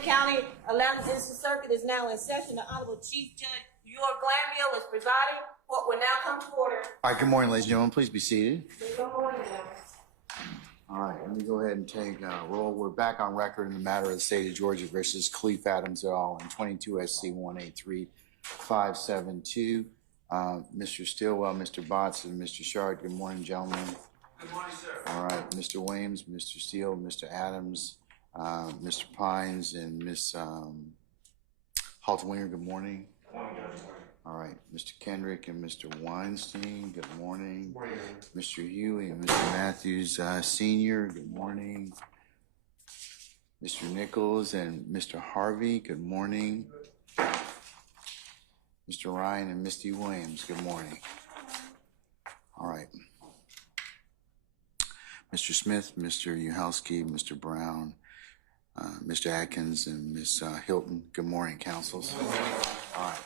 County 11th District Circuit is now in session. The Honorable Chief Judge Glanville is presiding. Court will now come to order. All right, good morning, ladies and gentlemen. Please be seated. Good morning, all right, let me go ahead and take roll. We're back on record in the matter of the state of Georgia versus Khalif Adams et al. In 22 SC 183572. Mr. Stilwell, Mr. Botts, and Mr. Shard. Good morning, gentlemen. Good morning, sir. All right, Mr. Williams, Mr. Steele, Mr. Adams, Mr. Pines, and Ms. Halton-Winger. Good morning. Good morning, Judge. All right, Mr. Kendrick and Mr. Weinstein, good morning. Good morning. Mr. Huey and Mr. Matthews, Sr., good morning. Mr. Nichols and Mr. Harvey, good morning. Mr. Ryan and Misty Williams, good morning. All right. Mr. Smith, Mr. Uhalski, Mr. Brown, Mr. Atkins, and Ms. Hylton, good morning, counsels. All right.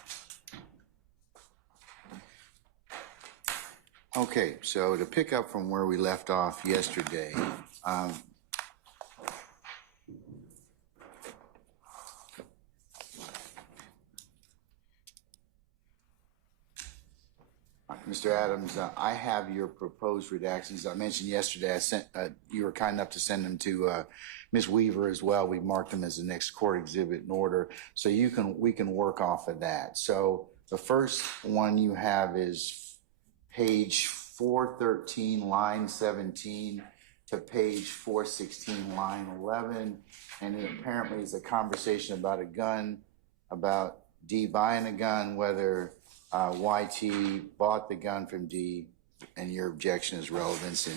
Okay, so to pick up from where we left off yesterday, Mr. Adams, I have your proposed redactions. I mentioned yesterday I sent. You were kind enough to send them to Ms. Weaver as well. We marked them as the next court exhibit in order, so we can work off of that. So the first one you have is page 413, line 17 to page 416, line 11. And it apparently is a conversation about a gun, about D buying a gun, whether YT bought the gun from D, and your objection is relevance and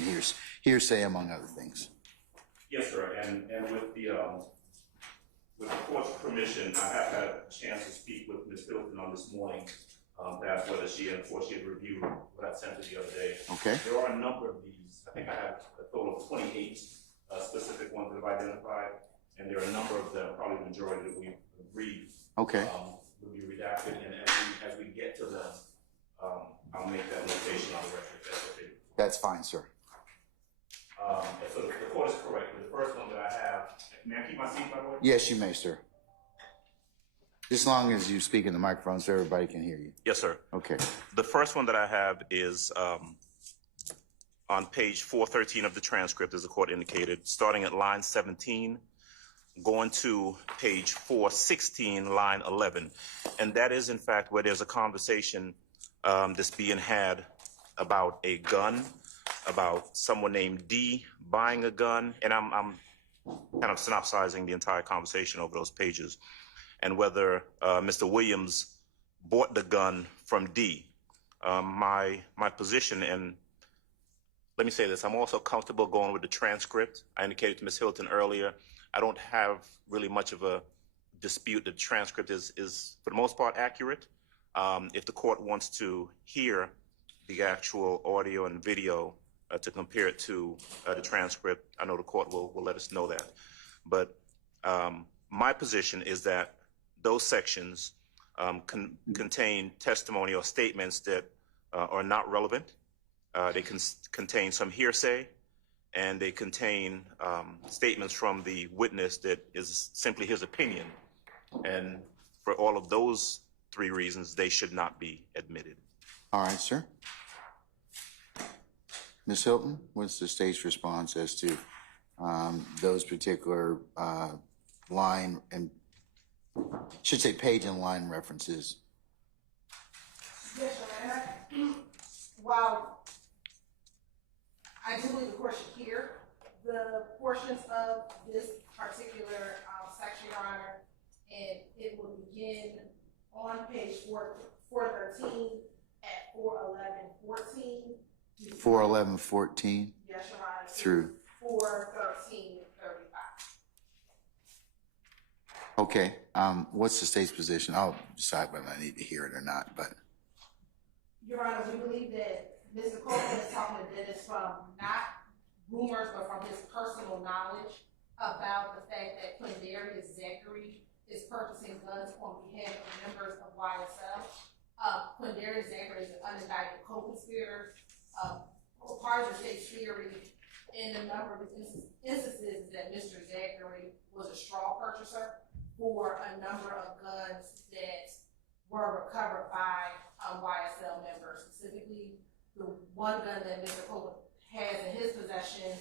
hearsay, among other things. Yes, sir. And with the court's permission, I have had a chance to speak with Ms. Hylton on this morning. That's whether she had reviewed what I sent her the other day. Okay. There are a number of these. I think I have a total of 28 specific ones that I've identified, and there are a number of them, probably the majority that we've agreed. Okay. Will be redacted, and as we get to them, I'll make that notation on the record. That's okay. That's fine, sir. So the court is correct. The first one that I have, may I keep my seat, by the way? Yes, you may, sir. As long as you speak in the microphone so everybody can hear you. Yes, sir. Okay. The first one that I have is on page 413 of the transcript, as the court indicated, starting at line 17, going to page 416, line 11. And that is, in fact, where there's a conversation that's being had about a gun, about someone named D buying a gun. And I'm kind of synopsizing the entire conversation over those pages, and whether Mr. Williams bought the gun from D. My position, and let me say this, I'm also comfortable going with the transcript. I indicated to Ms. Hylton earlier, I don't have really much of a dispute. The transcript is for the most part accurate. If the court wants to hear the actual audio and video to compare it to the transcript, I know the court will let us know that. But my position is that those sections contain testimony or statements that are not relevant. They contain some hearsay, and they contain statements from the witness that is simply his opinion. And for all of those three reasons, they should not be admitted. All right, sir. Ms. Hylton, what's the state's response as to those particular line and should say page and line references? Yes, sir. While I do believe the court should hear the portions of this particular section, Your Honor, and it will begin on page 413 at 411:14. 411:14. Yes, Your Honor. Through 413:35. Okay. What's the state's position? I'll decide whether I need to hear it or not. But Your Honor, we believe that Mr. Copeland is talking to Dennis from not rumors, but from his personal knowledge about the fact that Quindarius Zachary is purchasing guns on behalf of members of YSL. Quindarius Zachary is an unindicted co-conspirator. Part of the state's theory in a number of instances is that Mr. Zachary was a straw purchaser. for a number of guns that were recovered by YSL members, specifically the one gun that Mr. Copeland has in his possession.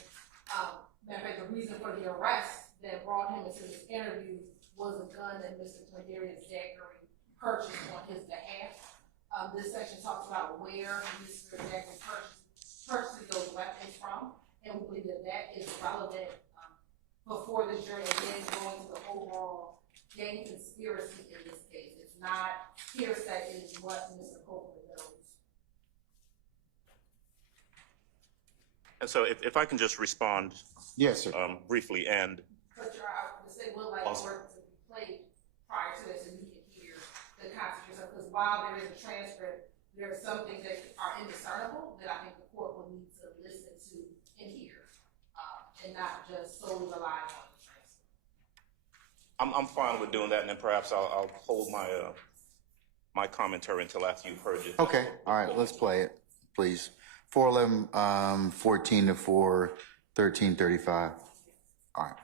Matter of fact, the reason for the arrest that brought him into this interview was a gun that Mr. Quindarius Zachary purchased on his behalf. This section talks about where Mr. Zachary purchases those weapons from, and we believe that that is relevant before the jury, and then going to the overall gang conspiracy in this case. It's not hearsay, it is what Mr. Copeland knows. And so if I can just respond Yes, sir. briefly, and But you're out to say, would like the Awesome. work to be played prior to this, so you can hear the concentration, because while there is a transcript, there are some things that are indiscernible that I think the court will need to listen to and hear, and not just solely rely on the transcript. I'm fine with doing that, and then perhaps I'll hold my my commentary until after you've heard it. Okay, all right, let's play it, please. 411, 14 to 4, 1335. All right.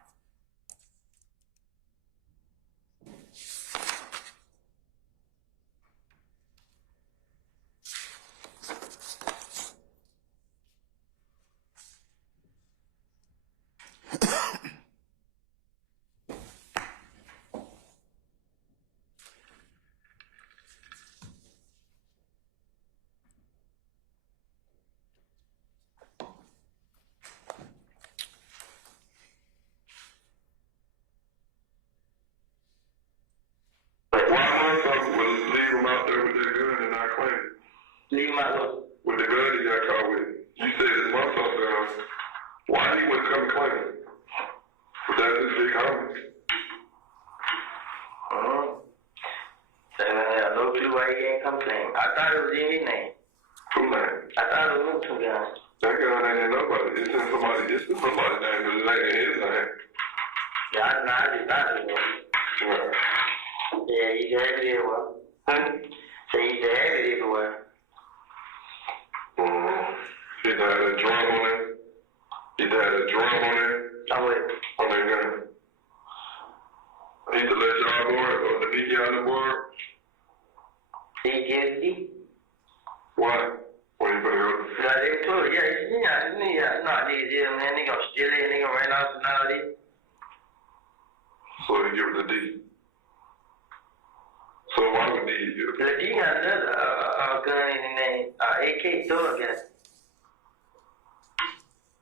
Leave him out with the gun he got caught with. You said his motherfucker gun. Why he wouldn't come claim it? Was that his big homie? So I have no clue why he ain't come clean. I thought it was in his name. Who name? I thought it was two guns. That gun ain't in nobody. It's in somebody's name, but it ain't in his name. Yeah, I just thought it was. Yeah, he had it everywhere. So he had it everywhere. He had a drum on it. He had a drum on it. I'm with On that gun. I need to let y'all board or the PK on the board. CKSD. Why? When you put it up? No, they told yeah, no, man, they gonna steal it, they gonna run off and all this. So you give it the D. So why would D give it? The D got another gun in the name, AK Thug gun.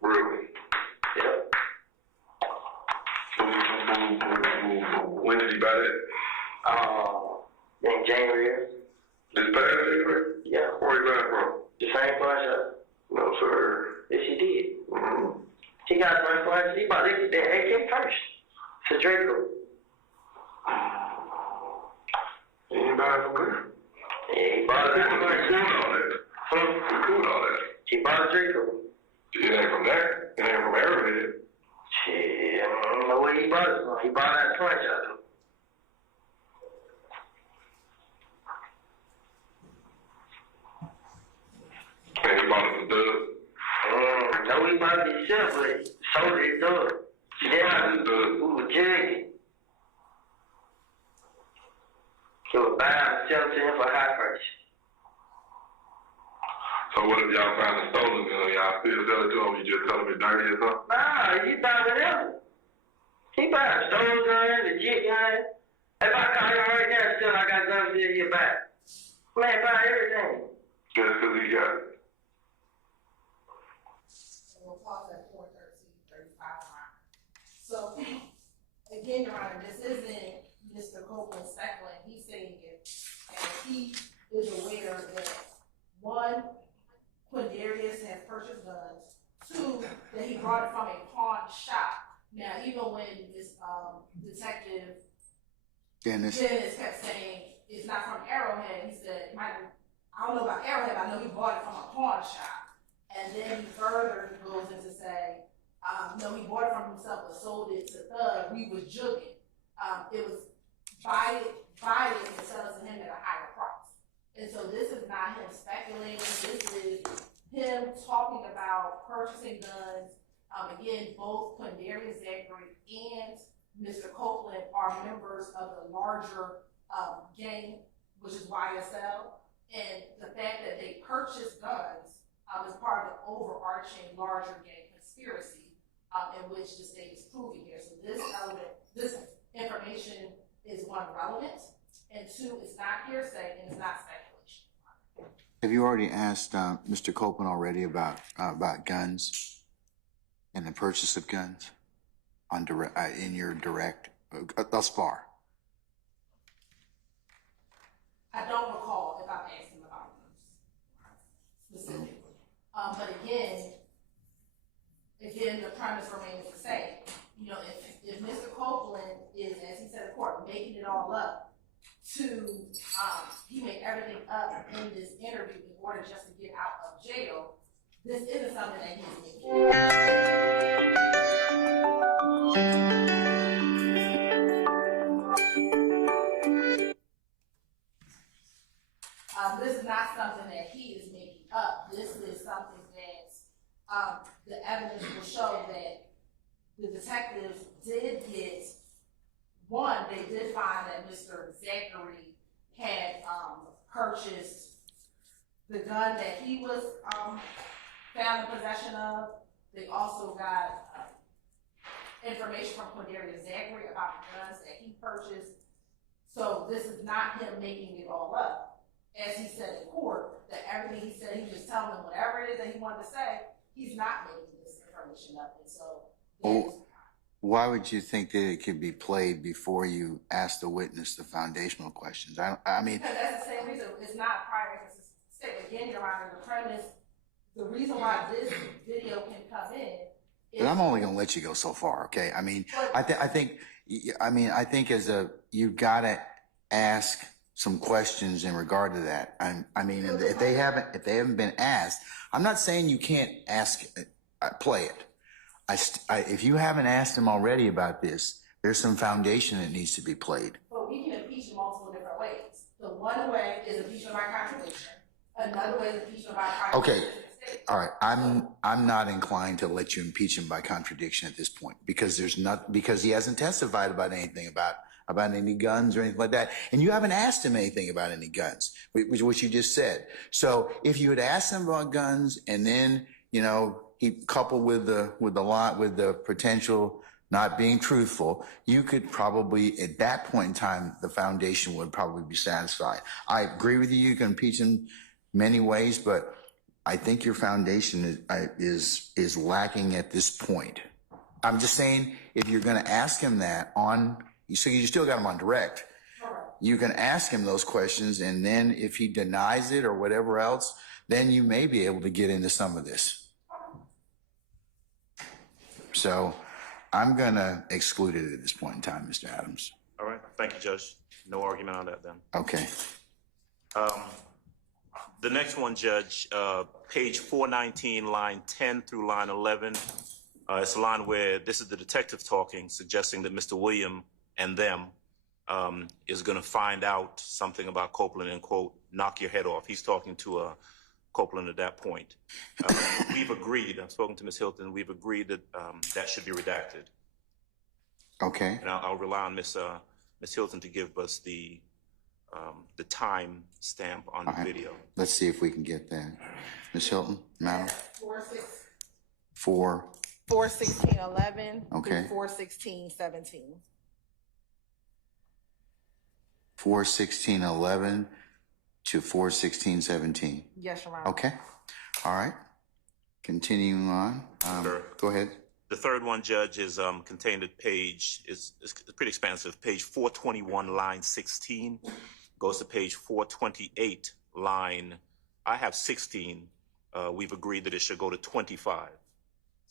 Really? Yep. When did he buy that? In January. This past January? Yeah. Where he buy it from? The same pawn shop. No, sir. Yes, he did. Mm-hmm. He got the same pawn shop. He bought the AK first. It's a Draco. He ain't buy it from there. Yeah, he bought it We first. cool on that. We cool on that. He bought a Draco. It ain't from there. It ain't from Arrowhead. Shit, I don't know where he bought it from. He bought it at the pawn shop. And he bought it from Doug. No, he bought it himself, but sold it to Doug. Yeah, we were jugging. He was buying and selling to him for a high price. So what if y'all found a stolen gun? Y'all still sell it to him? You just tell him it's dirty or something? Nah, he buy whatever. He buy a stolen gun, legit gun. If I call him right now, still I got guns in here back. Man, buy everything. Just because he got it. So we'll pause at 4:13:35. So, again, Your Honor, this isn't Mr. Copeland speckling, he's saying it, and he is aware that, one, Quindarius has purchased guns, two, that he brought it from a pawn shop. Now, even when this detective Dennis. kept saying it's not from Arrowhead, he said, I don't know about Arrowhead, but I know he bought it from a pawn shop. And then he further goes in to say, no, he bought it from himself but sold it to Thug. We was jugging. It was buy it and sell it to him at a higher price. And so this is not him speculating. This is him talking about purchasing guns. Again, both Quindarius Zachary and Mr. Copeland are members of the larger gang, which is YSL, and the fact that they purchased guns is part of the overarching larger gang conspiracy in which the state is proving here. So this element, this information is one, relevant, and two, it's not hearsay and it's not speculation. Have you already asked Mr. Copeland already about guns and the purchase of guns on in your direct thus far? I don't recall if I've asked him about them specifically. But again, the premise remains the same. You know, if Mr. Copeland is, as he said in court, making it all up he made everything up in this interview in order just to get out of jail, this isn't something that he's making. This is not something that he is making up. This is something that the evidence will show that the detectives did get. One, they did find that Mr. Zachary had purchased the gun that he was found in possession of. They also got information from Cordelia Zachary about the guns that he purchased. So this is not him making it all up. As he said in court, that everything he said, he was just telling them whatever it is that he wanted to say, he's not making this information up. And so why would you think that it could be played before you ask the witness the foundational questions? I mean, because that's the same reason. It's not prior inconsistent statement. Again, Your Honor, the premise, the reason why this video can come in is. But I'm only going to let you go so far, okay? I mean, I think you've got to ask some questions in regard to that. I mean, if they haven't been asked, I'm not saying you can't ask, play it. If you haven't asked him already about this, there's some foundation that needs to be played. But we can impeach in multiple different ways. The one way is impeachment by contradiction. Another way is impeachment by contradiction. Okay. All right. I'm not inclined to let you impeach him by contradiction at this point because because he hasn't testified about anything about any guns or anything like that. And you haven't asked him anything about any guns, which you just said. So if you had asked him about guns and then, he coupled with the potential not being truthful, you could probably, at that point in time, the foundation would probably be satisfied. I agree with you. You can impeach him many ways, but I think your foundation is lacking at this point. I'm just saying, if you're going to ask him that so you still got him on direct. You can ask him those questions, and then if he denies it or whatever else, then you may be able to get into some of this. So I'm going to exclude it at this point in time, Mr. Adams. All right. Thank you, Judge. No argument on that then. Okay. The next one, Judge, page 419, line 10 through line 11. It's a line where this is the detective talking, suggesting that Mr. William and them is going to find out something about Copeland and, quote, knock your head off. He's talking to Copeland at that point. We've agreed, I've spoken to Ms. Hylton, we've agreed that that should be redacted. Okay. And I'll rely on Ms. Hylton to give us the time stamp on the video. Let's see if we can get that. Ms. Hylton, madam? 4/16/11 Okay. through 4/16/17. 4/16/11 to 4/16/17. Yes, Your Honor. Okay. All right. Continuing on. Sure. Go ahead. The third one, Judge, is contained at page, it's pretty expansive, page 421, line 16, goes to page 428, line, I have 16. We've agreed that it should go to 25.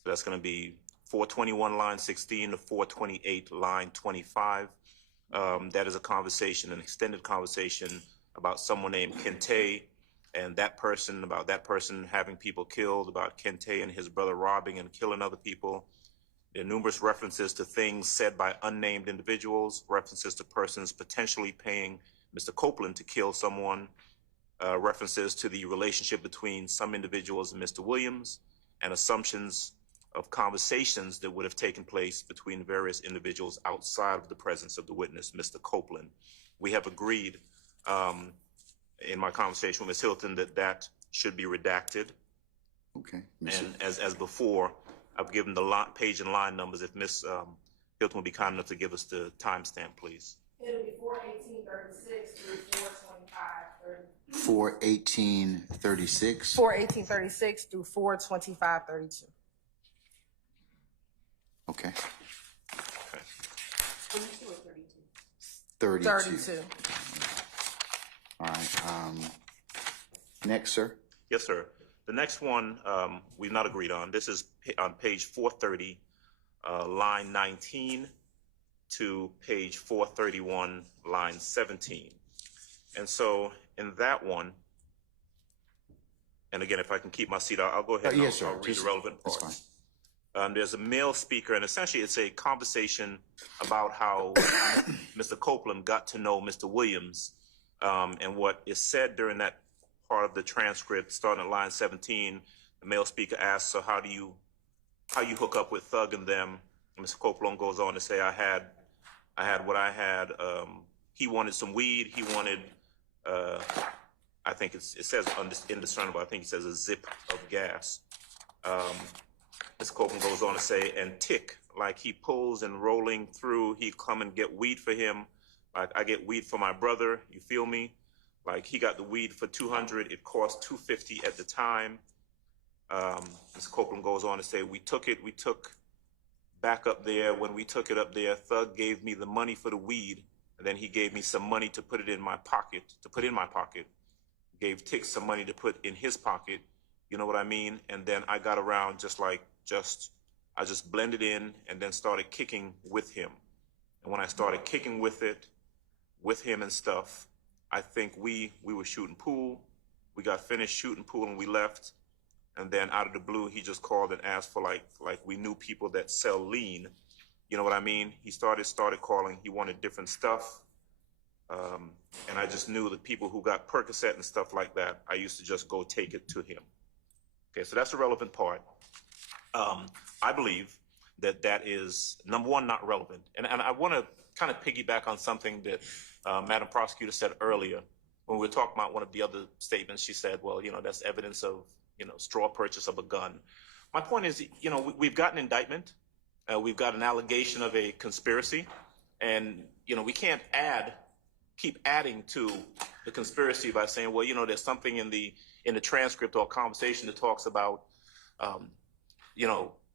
So that's going to be 421, line 16 to 428, line 25. That is a conversation, an extended conversation about someone named Kente and that person, about that person having people killed, about Kente and his brother robbing and killing other people. There are numerous references to things said by unnamed individuals, references to persons potentially paying Mr. Copeland to kill someone, references to the relationship between some individuals and Mr. Williams, and assumptions conversations that would have taken place between various individuals outside of the presence of the witness, Mr. Copeland. We have agreed in my conversation with Ms. Hylton that should be redacted. Okay. And as before, I've given the page and line numbers. If Ms. Hylton will be kind enough to give us the timestamp, please. It'll be 4/18/36 through 4/25/30. 4/18/36. 4/18/36 through 4/25/32. Okay. 32. 32. All right. Next, sir. Yes, sir. The next one we've not agreed on. This is on page 430, line 19 to page 431, line 17. And so in that one, and again, if I can keep my seat, I'll go ahead and yes, sir. I'll read the relevant That's parts. There's a male speaker, and essentially it's a conversation about how Mr. Copeland got to know Mr. Williams, and what is said during that part of the transcript, starting at line 17. The male speaker asks, "So how you hook up with Thug and them?" And Mr. Copeland goes on to say, "I had what I had. He wanted some weed. He wanted, I think it says indiscernible. I think he says a zip of gas." Mr. Copeland goes on to say, "And tick, like he pulls and rolling through, he come and get weed for him. Like I get weed for my brother, you feel me? Like he got the weed for $200, it cost $250 at the time." Mr. Copeland goes on to say, we took back up there. When we took it up there, Thug gave me the money for the weed, and then he gave me some money to put it in my pocket, Gave Tick some money to put in his pocket, you know what I mean? And then I got around I just blended in and then started kicking with him. And when I started kicking with him and stuff, I think we were shooting pool. We got finished shooting pool and we left. And then out of the blue, he just called and asked for like we knew people that sell lean. You know what I mean? He started calling. He wanted different stuff. And I just knew the people who got Percocet and stuff like that, I used to just go take it to him. Okay, so that's the relevant part. I believe that is, number one, not relevant. And I want to kind of piggyback on something that Madam Prosecutor said earlier. When we were talking about one of the other statements, she said, well, that's evidence of, straw purchase of a gun. My point is, we've got an indictment. We've got an allegation of a conspiracy. And, we can't keep adding to the conspiracy by saying, well, there's something in the transcript or conversation that talks about,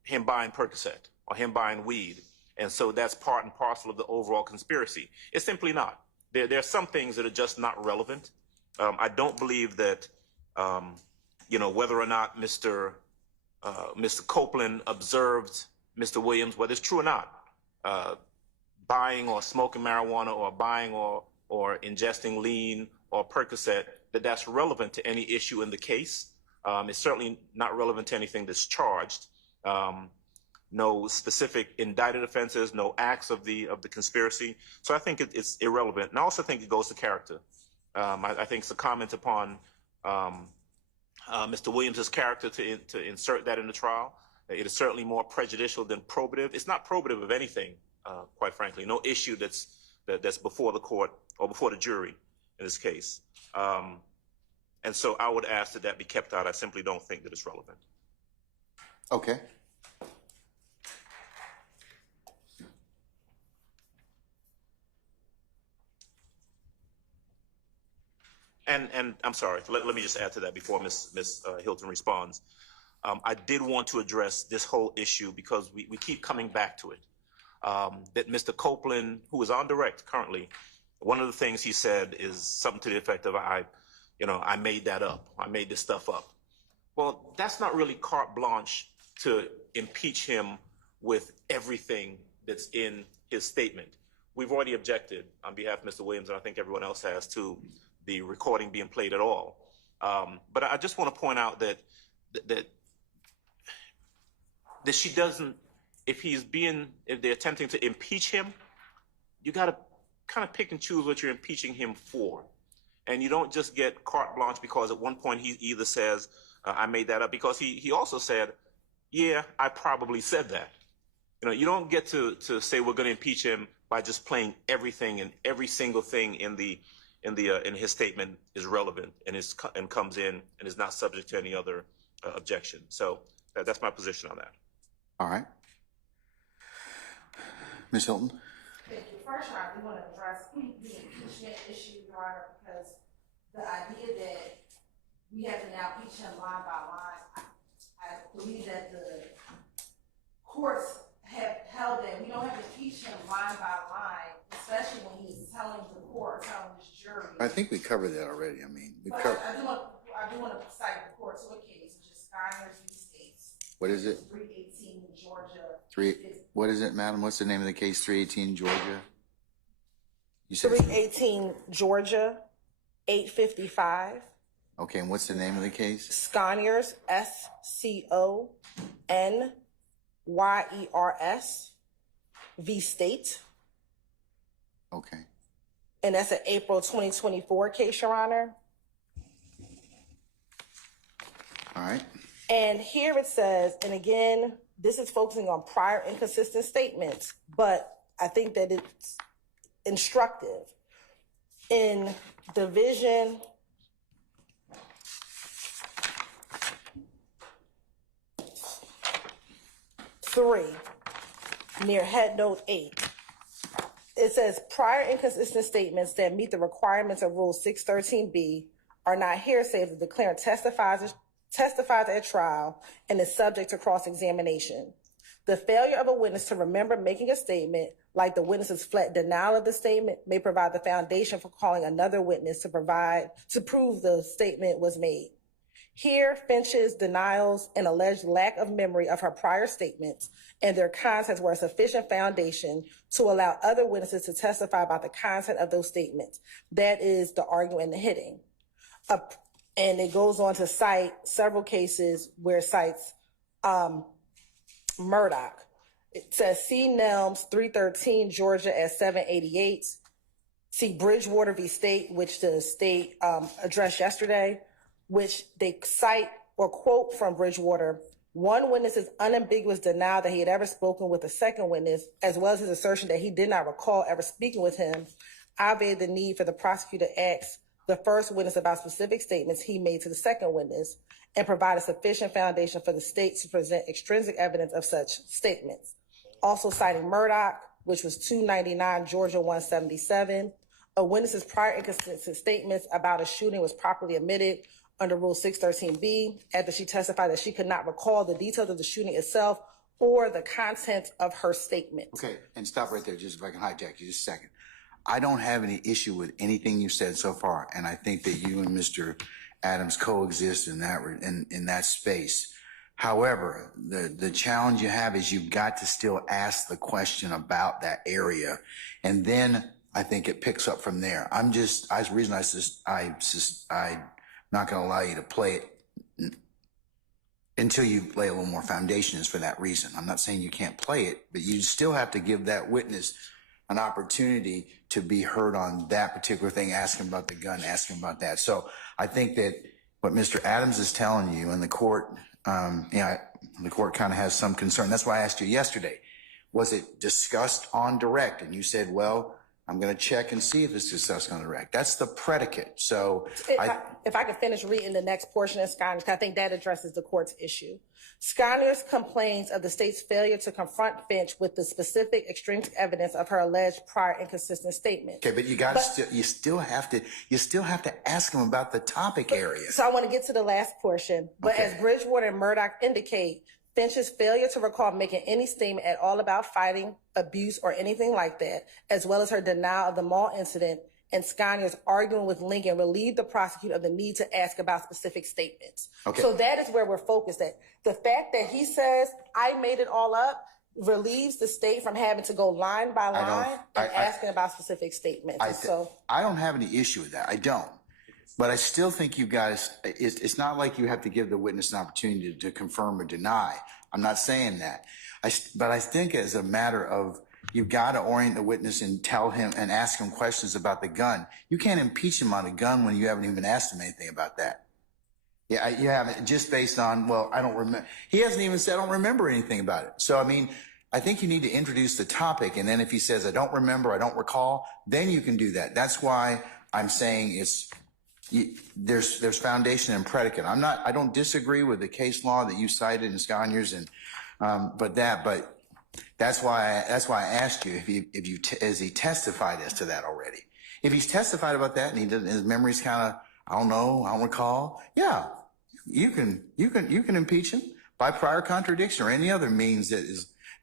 him buying Percocet or him buying weed. And so that's part and parcel of the overall conspiracy. It's simply not. There are some things that are just not relevant. I don't believe that, whether or not Mr. Copeland observed Mr. Williams, whether it's true or not, buying or smoking marijuana or buying or ingesting lean or Percocet, that's relevant to any issue in the case. It's certainly not relevant to anything that's charged. No specific indicted offenses, no acts of the conspiracy. So I think it's irrelevant. And I also think it goes to character. I think it's a comment upon Mr. Williams' character to insert that in the trial. It is certainly more prejudicial than probative. It's not probative of anything, quite frankly. No issue that's before the court or before the jury in this case. And so I would ask that be kept out. I simply don't think that it's relevant. Okay. And I'm sorry, let me just add to that before Ms. Hylton responds. I did want to address this whole issue because we keep coming back to it. That Mr. Copeland, who is on direct currently, one of the things he said is something to the effect of, I made that up. I made this stuff up. Well, that's not really carte blanche to impeach him with everything that's in his statement. We've already objected on behalf of Mr. Williams, and I think everyone else has, to the recording being played at all. But I just want to point out that she doesn't, if they're attempting to impeach him, you got to kind of pick and choose what you're impeaching him for. And you don't just get carte blanche because at one point he either says, I made that up, because he also said, yeah, I probably said that. You know, you don't get to say we're going to impeach him by just playing everything, and every single thing in his statement is relevant and comes in and is not subject to any other objection. So that's my position on that. All right. Ms. Hylton? Thank you. First, I do want to address the impeachment issue, Your Honor, because the idea that we have to now impeach him line by line, I believe that the courts have held that we don't have to impeach him line by line, especially when he's telling the court, telling his jury. I think we covered that already. I mean, we But covered. I do want to cite the court to a case, which is Skyner's v. States. What is it? 318 Georgia. What is it, madam? What's the name of the case? 318 Georgia? You said 318 Georgia, 855. Okay, and what's the name of the case? Sconyers, SCONYERS v. State. Okay. And that's an April 2024 case, Your Honor. All right. And here it says, and again, this is focusing on prior inconsistent statements, but I think that it's instructive. In Division 3, near Head Note 8, it says prior inconsistent statements that meet the requirements of Rule 613B are not hearsay if the declarant testifies at trial and is subject to cross-examination. The failure of a witness to remember making a statement, like the witness's flat denial of the statement, may provide the foundation for calling another witness to prove the statement was made. Here, Finch's denials and alleged lack of memory of her prior statements and their contents were a sufficient foundation to allow other witnesses to testify about the content of those statements. That is the argument and the hitting. And it goes on to cite several cases where it cites Murdoch. It says see Nelms 313 Georgia at 788. See Bridgewater v. State, which the state addressed yesterday, which they cite or quote from Bridgewater. One witness's unambiguous denial that he had ever spoken with a second witness, as well as his assertion that he did not recall ever speaking with him, obviated the need for the prosecutor to ask the first witness about specific statements he made to the second witness and provide a sufficient foundation for the state to present extrinsic evidence of such statements. Also citing Murdoch, which was 299 Georgia 177, a witness's prior inconsistent statements about a shooting was properly admitted under Rule 613B after she testified that she could not recall the details of the shooting itself or the content of her statement. Okay, and stop right there, just if I can hijack you just a second. I don't have any issue with anything you said so far, and I think that you and Mr. Adams coexist in that space. However, the challenge you have is you've got to still ask the question about that area, and then I think it picks up from there. I'm not going to allow you to play it until you lay a little more foundation. Is for that reason. I'm not saying you can't play it, but you still have to give that witness an opportunity to be heard on that particular thing, ask him about the gun, ask him about that. So I think that what Mr. Adams is telling you and the court, the court kind of has some concern. That's why I asked you yesterday, was it discussed on direct? And you said, well, I'm going to check and see if it's discussed on direct. That's the predicate. So if I could finish reading the next portion of Sconyers, because I think that addresses the court's issue. Sconyers complains of the state's failure to confront Finch with the specific extrinsic evidence of her alleged prior inconsistent statement. Okay, but you still have to ask him about the topic area. So I want to get to the last portion. But okay. As Bridgewater and Murdoch indicate, Finch's failure to recall making any statement at all about fighting, abuse, or anything like that, as well as her denial of the mall incident, and Sconyers arguing with Lincoln relieved the prosecutor of the need to ask about specific statements. Okay. So that is where we're focused at. The fact that he says, I made it all up, relieves the state from having to go line by line and asking about specific statements. I don't have any issue with that. I don't. But I still think you guys, it's not like you have to give the witness an opportunity to confirm or deny. I'm not saying that. But I think as a matter of, you've got to orient the witness and tell him and ask him questions about the gun. You can't impeach him on a gun when you haven't even asked him anything about that. Yeah, you haven't, just based on, well, I don't remember. He hasn't even said, I don't remember anything about it. So, I mean, I think you need to introduce the topic. And then if he says, I don't remember, I don't recall, then you can do that. That's why I'm saying there's foundation and predicate. I don't disagree with the case law that you cited in Sconyers but that's why I asked you has he testified as to that already? If he's testified about that and his memory's kind of, I don't know, I don't recall. Yeah, you can impeach him by prior contradiction or any other means that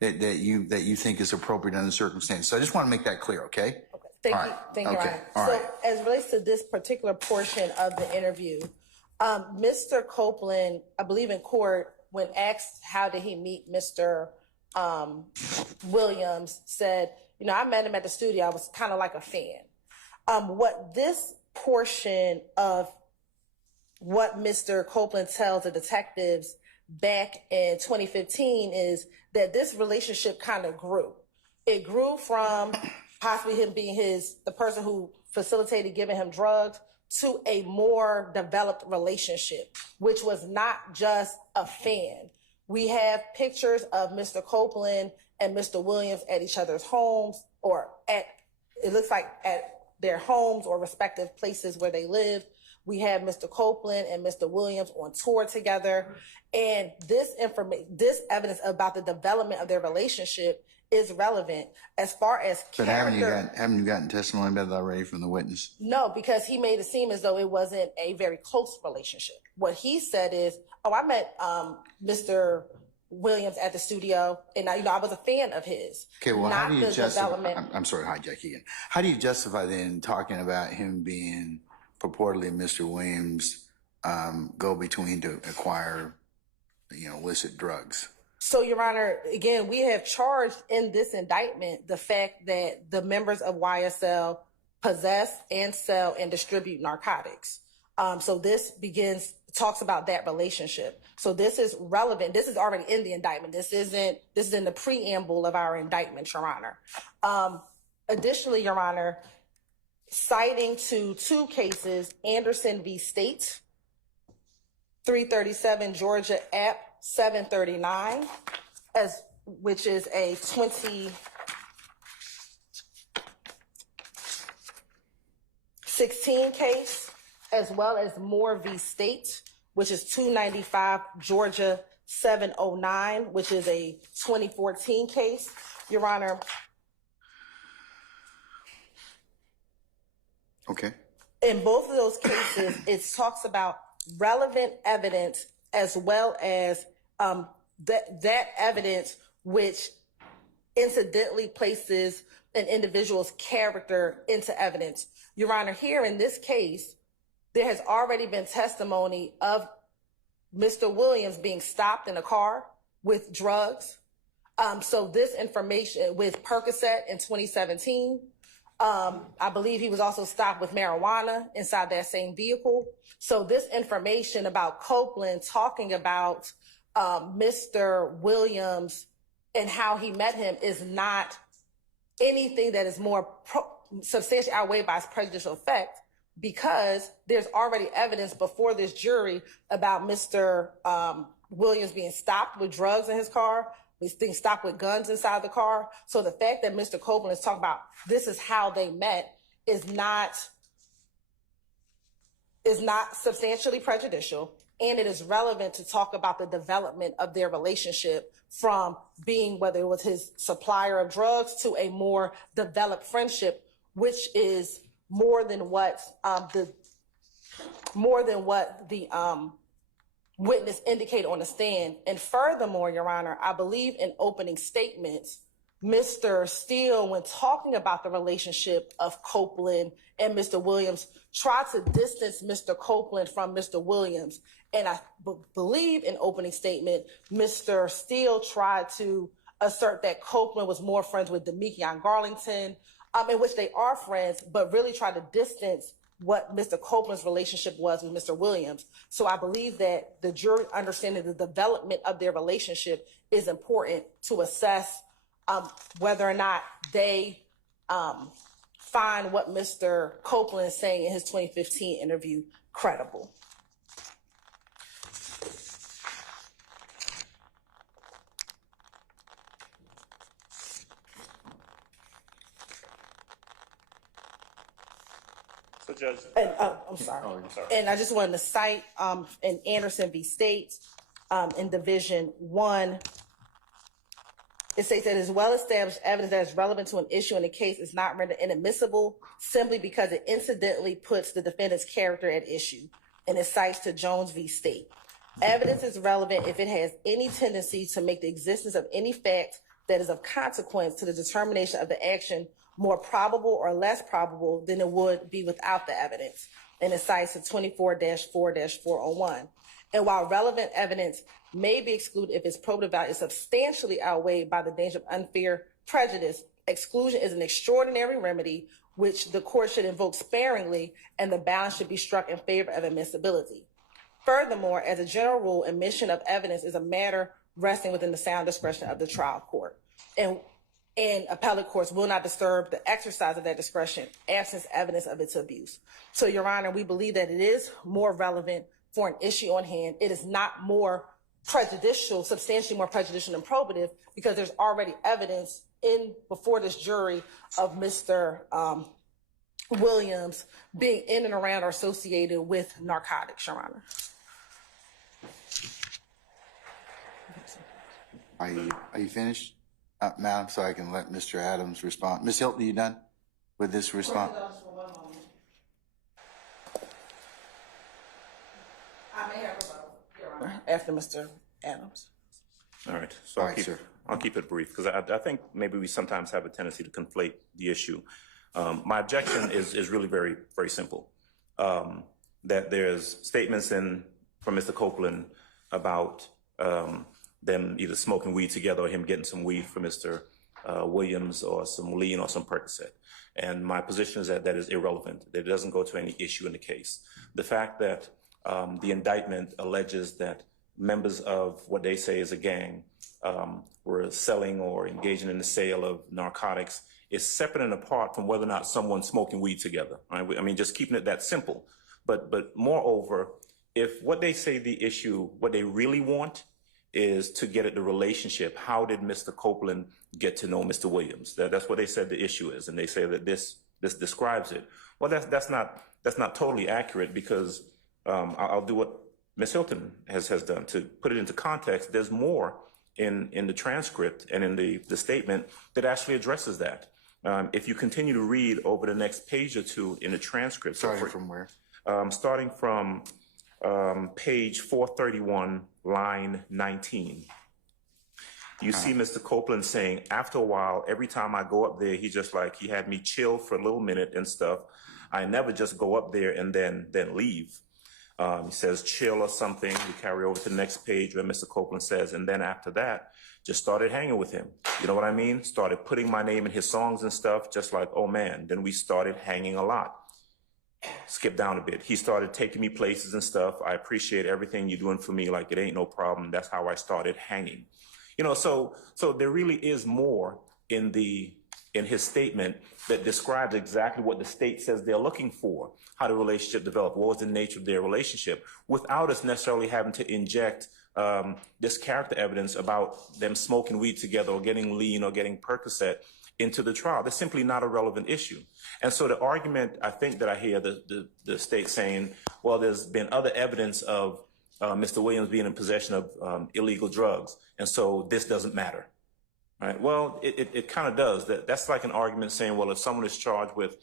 you think is appropriate under the circumstances. So I just want to make that clear, okay? Thank you, Your Honor. So as it relates to this particular portion of the interview, Mr. Copeland, I believe in court, when asked how did he meet Mr. Williams, said, I met him at the studio. I was kind of like a fan. What this portion of what Mr. Copeland tells the detectives back in 2015 is that this relationship kind of grew. It grew from possibly him being the person who facilitated giving him drugs to a more developed relationship, which was not just a fan. We have pictures of Mr. Copeland and Mr. Williams at each other's homes it looks like at their homes or respective places where they live. We have Mr. Copeland and Mr. Williams on tour together. And this evidence about the development of their relationship is relevant as far as But haven't you gotten testimony about that already from the witness? No, because he made it seem as though it wasn't a very close relationship. What he said is, I met Mr. Williams at the studio, and I was a fan of his. Okay, well, how do you justify? I'm sorry, hijack again. How do you justify then talking about him being purportedly Mr. Williams' go-between to acquire, illicit drugs? So, Your Honor, again, we have charged in this indictment the fact that the members of YSL possess and sell and distribute narcotics. So this talks about that relationship. So this is relevant. This is already in the indictment. This is in the preamble of our indictment, Your Honor. Additionally, Your Honor, citing to two cases, Anderson v. State, 337 Georgia App 739, which is a 2016 case, as well as Moore v. State, which is 295 Georgia 709, which is a 2014 case, Your Honor. Okay. In both of those cases, it talks about relevant evidence as well as that evidence which incidentally places an individual's character into evidence. Your Honor, here in this case, there has already been testimony of Mr. Williams being stopped in a car with drugs. So this information with Percocet in 2017, I believe he was also stopped with marijuana inside that same vehicle. So this information about Copeland talking about Mr. Williams and how he met him is not anything that is more substantially outweighed by its prejudicial effect, because there's already evidence before this jury about Mr. Williams being stopped with drugs in his car, being stopped with guns inside the car. So the fact that Mr. Copeland is talking about this is how they met is not substantially prejudicial, and it is relevant to talk about the development of their relationship from being, whether it was his supplier of drugs, to a more developed friendship, which is more than what the witness indicated on the stand. And furthermore, Your Honor, I believe in opening statements, Mr. Steele, when talking about the relationship of Copeland and Mr. Williams, tried to distance Mr. Copeland from Mr. Williams. And I believe in opening statement, Mr. Steele tried to assert that Copeland was more friends with Demekion Garlington, in which they are friends, but really tried to distance what Mr. Copeland's relationship was with Mr. Williams. So I believe that the jury understanding the development of their relationship is important to assess whether or not they find what Mr. Copeland is saying in his 2015 interview credible. Judge. And I'm sorry. Oh, I'm sorry. And I just wanted to cite in Anderson v. State, in Division 1, it states that it is well-established evidence that is relevant to an issue in the case is not rendered inadmissible simply because it incidentally puts the defendant's character at issue. And it cites to Jones v. State. Evidence is relevant if it has any tendency to make the existence of any fact that is of consequence to the determination of the action more probable or less probable than it would be without the evidence. And it cites to 24-4-401. And while relevant evidence may be excluded if its probative value is substantially outweighed by the danger of unfair prejudice, exclusion is an extraordinary remedy which the court should invoke sparingly, and the balance should be struck in favor of admissibility. Furthermore, as a general rule, admission of evidence is a matter resting within the sound discretion of the trial court. And appellate courts will not disturb the exercise of that discretion absent evidence of its abuse. So, Your Honor, we believe that it is more relevant for an issue on hand. It is not more prejudicial, substantially more prejudicial than probative, because there's already evidence before this jury of Mr. Williams being in and around or associated with narcotics, Your Honor. Are you finished, Madam? So I can let Mr. Adams respond. Ms. Hylton, you done with this response? I may have a vote, Your Honor. After Mr. Adams. All right. So All right, sir. I'll keep it brief because I think maybe we sometimes have a tendency to conflate the issue. My objection is really very, very simple. That there's statements from Mr. Copeland about them either smoking weed together or him getting some weed from Mr. Williams or some lean or some Percocet. And my position is that that is irrelevant. That it doesn't go to any issue in the case. The fact that the indictment alleges that members of what they say is a gang were selling or engaging in the sale of narcotics is separate and apart from whether or not someone's smoking weed together. Right? I mean, just keeping it that simple. But moreover, if what they say the issue, what they really want is to get at the relationship, how did Mr. Copeland get to know Mr. Williams? That's what they said the issue is, and they say that this describes it. Well, that's not totally accurate because I'll do what Ms. Hylton has done to put it into context. There's more in the transcript and in the statement that actually addresses that. If you continue to read over the next page or two in the transcript. Starting from where? Starting from page 431, line 19. You see Mr. Copeland saying, after a while, every time I go up there, he had me chill for a little minute and stuff. I never just go up there and then leave. He says chill or something. We carry over to the next page where Mr. Copeland says, and then after that, just started hanging with him. You know what I mean? Started putting my name in his songs and stuff, just like, oh man. Then we started hanging a lot. Skip down a bit. He started taking me places and stuff. I appreciate everything you're doing for me. Like, it ain't no problem. That's how I started hanging. You know, so there really is more in his statement that describes exactly what the state says they're looking for, how the relationship developed, what was the nature of their relationship, without us necessarily having to inject this character evidence about them smoking weed together or getting lean or getting Percocet into the trial. That's simply not a relevant issue. And so the argument, I think, that I hear the state saying, well, there's been other evidence of Mr. Williams being in possession of illegal drugs, and so this doesn't matter. Right? Well, it kind of does. That's like an argument saying, well, if someone is charged with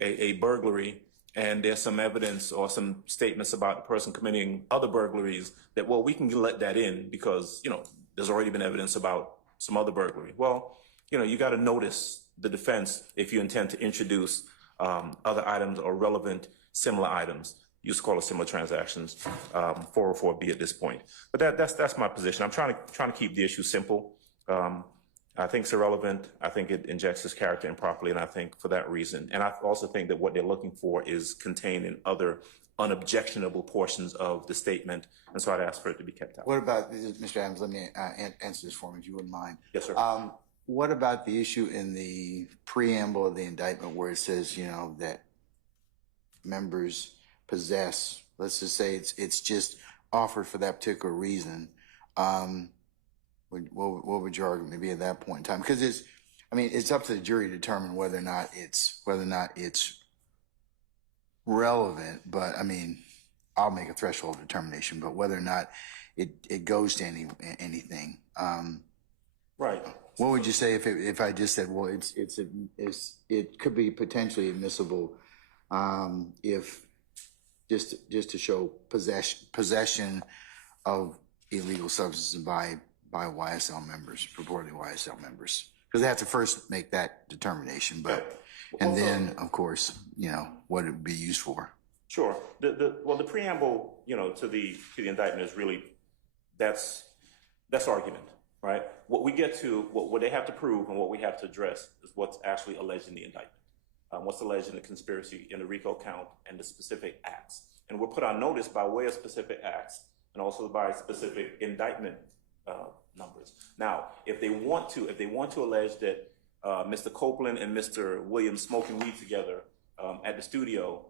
a burglary and there's some evidence or some statements about the person committing other burglaries, that, well, we can let that in because, you know, there's already been evidence about some other burglary. Well, you know, you got to notice the defense if you intend to introduce other items or relevant similar items. You just call it similar transactions, 404B at this point. But that's my position. I'm trying to keep the issue simple. I think it's irrelevant. I think it injects his character improperly, and I think for that reason. And I also think that what they're looking for is contained in other unobjectionable portions of the statement, and so I'd ask for it to be kept out. What about, Mr. Adams, let me answer this for me, if you wouldn't mind. Yes, sir. What about the issue in the preamble of the indictment where it says, you know, that members possess, let's just say it's just offered for that particular reason? What would your argument be at that point in time? Because it's up to the jury to determine whether or not it's relevant, but I mean, I'll make a threshold determination, but whether or not it goes to anything. Right. What would you say if I just said, well, it could be potentially admissible, if just to show possession of illegal substances by YSL members, purportedly YSL members, because they have to first make that determination, but and Also, then of course, you know, what it would be used for. Sure. The preamble, you know, to the indictment is really that's argument, right? What we get to, what they have to prove and what we have to address is what's actually alleged in the indictment. What's alleged in the conspiracy in the RICO count and the specific acts. And we're put on notice by way of specific acts and also by specific indictment numbers. Now, if they want to allege that Mr. Copeland and Mr. Williams smoking weed together at the studio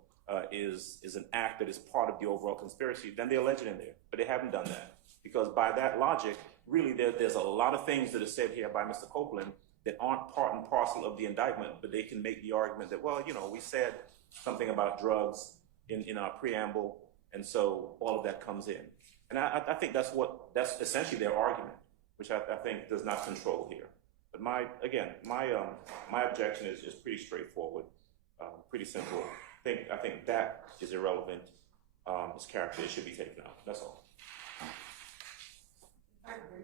is an act that is part of the overall conspiracy, then they allege it in there. But they haven't done that. Because by that logic, really there's a lot of things that are said here by Mr. Copeland that aren't part and parcel of the indictment, but they can make the argument that, well, you know, we said something about drugs in our preamble, and so all of that comes in. And I think that's essentially their argument, which I think does not control here. But my objection is pretty straightforward, pretty simple. I think that is irrelevant. His character should be taken out. That's all.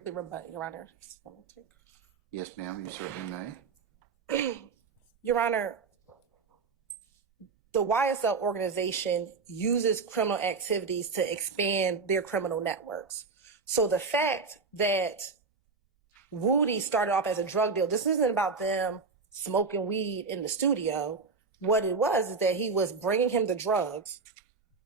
Your Honor. Yes, ma'am, you certainly may. Your Honor, the YSL organization uses criminal activities to expand their criminal networks. So the fact that Woody started off as a drug dealer, this isn't about them smoking weed in the studio. What it was is that he was bringing him the drugs,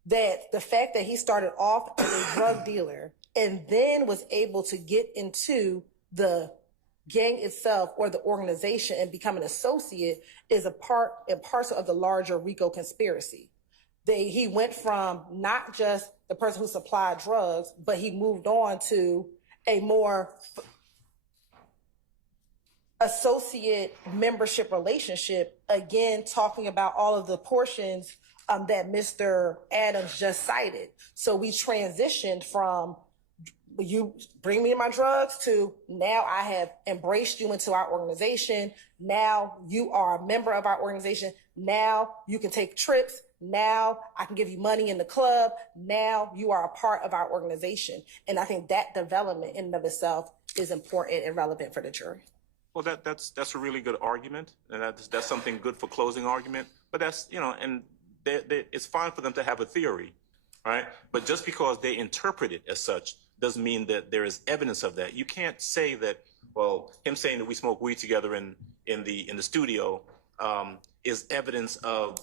that the fact that he started off as a drug dealer and then was able to get into the gang itself or the organization and become an associate is a part and parcel of the larger RICO conspiracy. He went from not just the person who supplied drugs, but he moved on to a more associate membership relationship, again, talking about all of the portions that Mr. Adams just cited. So we transitioned from you bring me my drugs to now I have embraced you into our organization. Now you are a member of our organization. Now you can take trips. Now I can give you money in the club. Now you are a part of our organization. And I think that development in and of itself is important and relevant for the jury. Well, that's a really good argument, and that's something good for closing argument. But that's, you know, and it's fine for them to have a theory, right? But just because they interpret it as such doesn't mean that there is evidence of that. You can't say that, well, him saying that we smoke weed together in the studio is evidence of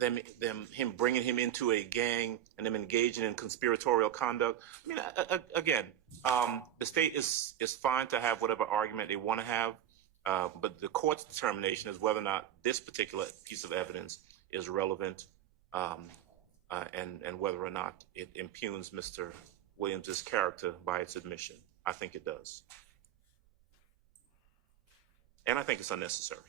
him bringing him into a gang and them engaging in conspiratorial conduct. I mean, again, the state is fine to have whatever argument they want to have, but the court's determination is whether or not this particular piece of evidence is relevant, and whether or not it impugns Mr. Williams's character by its admission. I think it does, and I think it's unnecessary.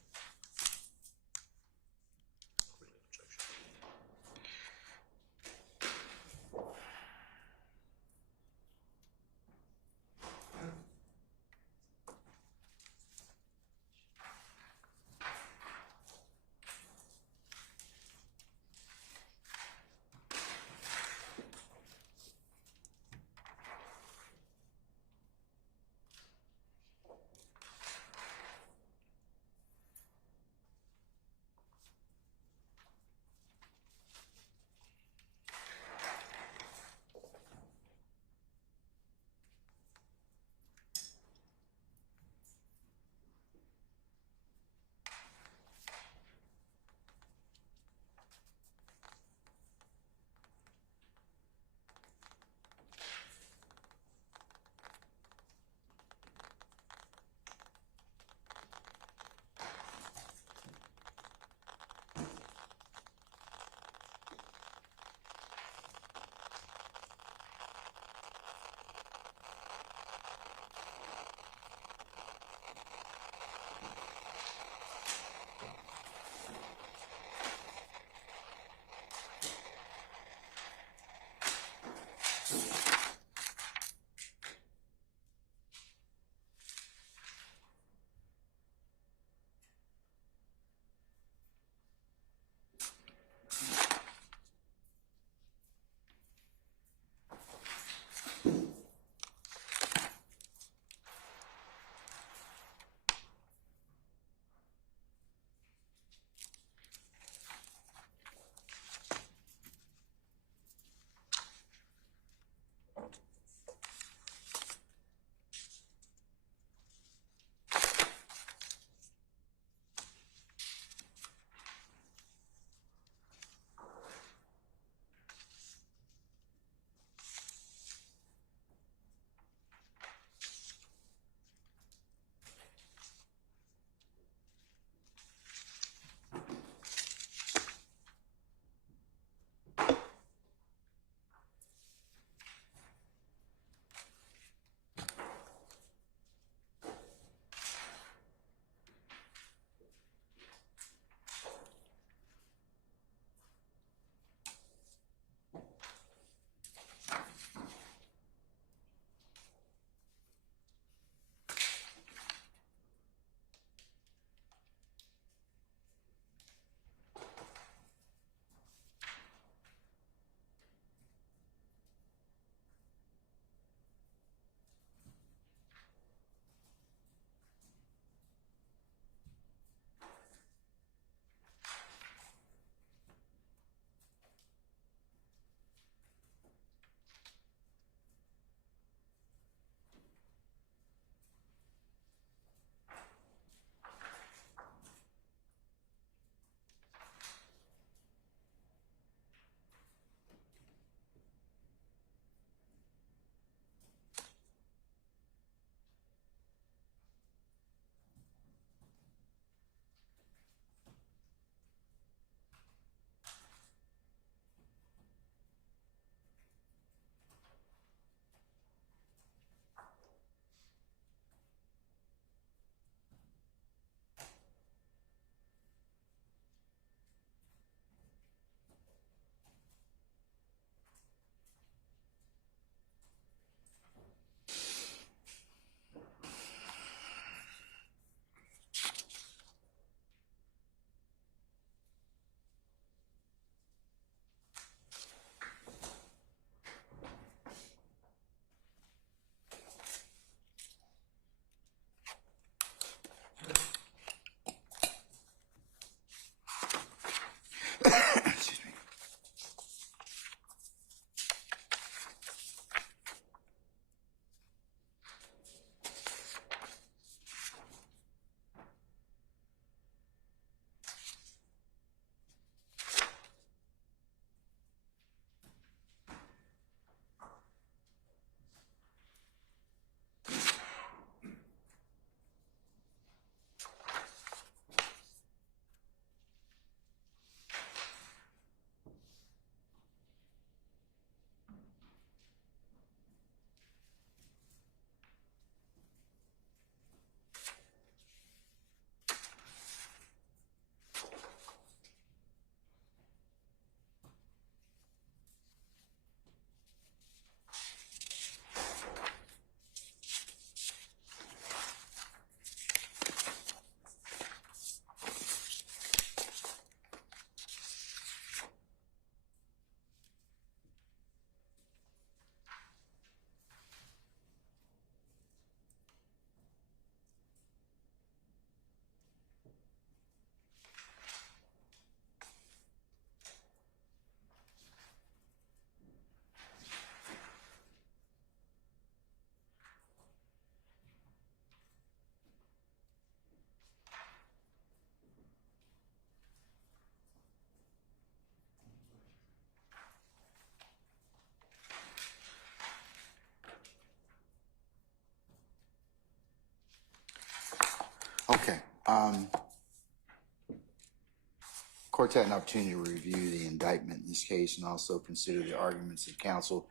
Court had an opportunity to review the indictment in this case and also consider the arguments of counsel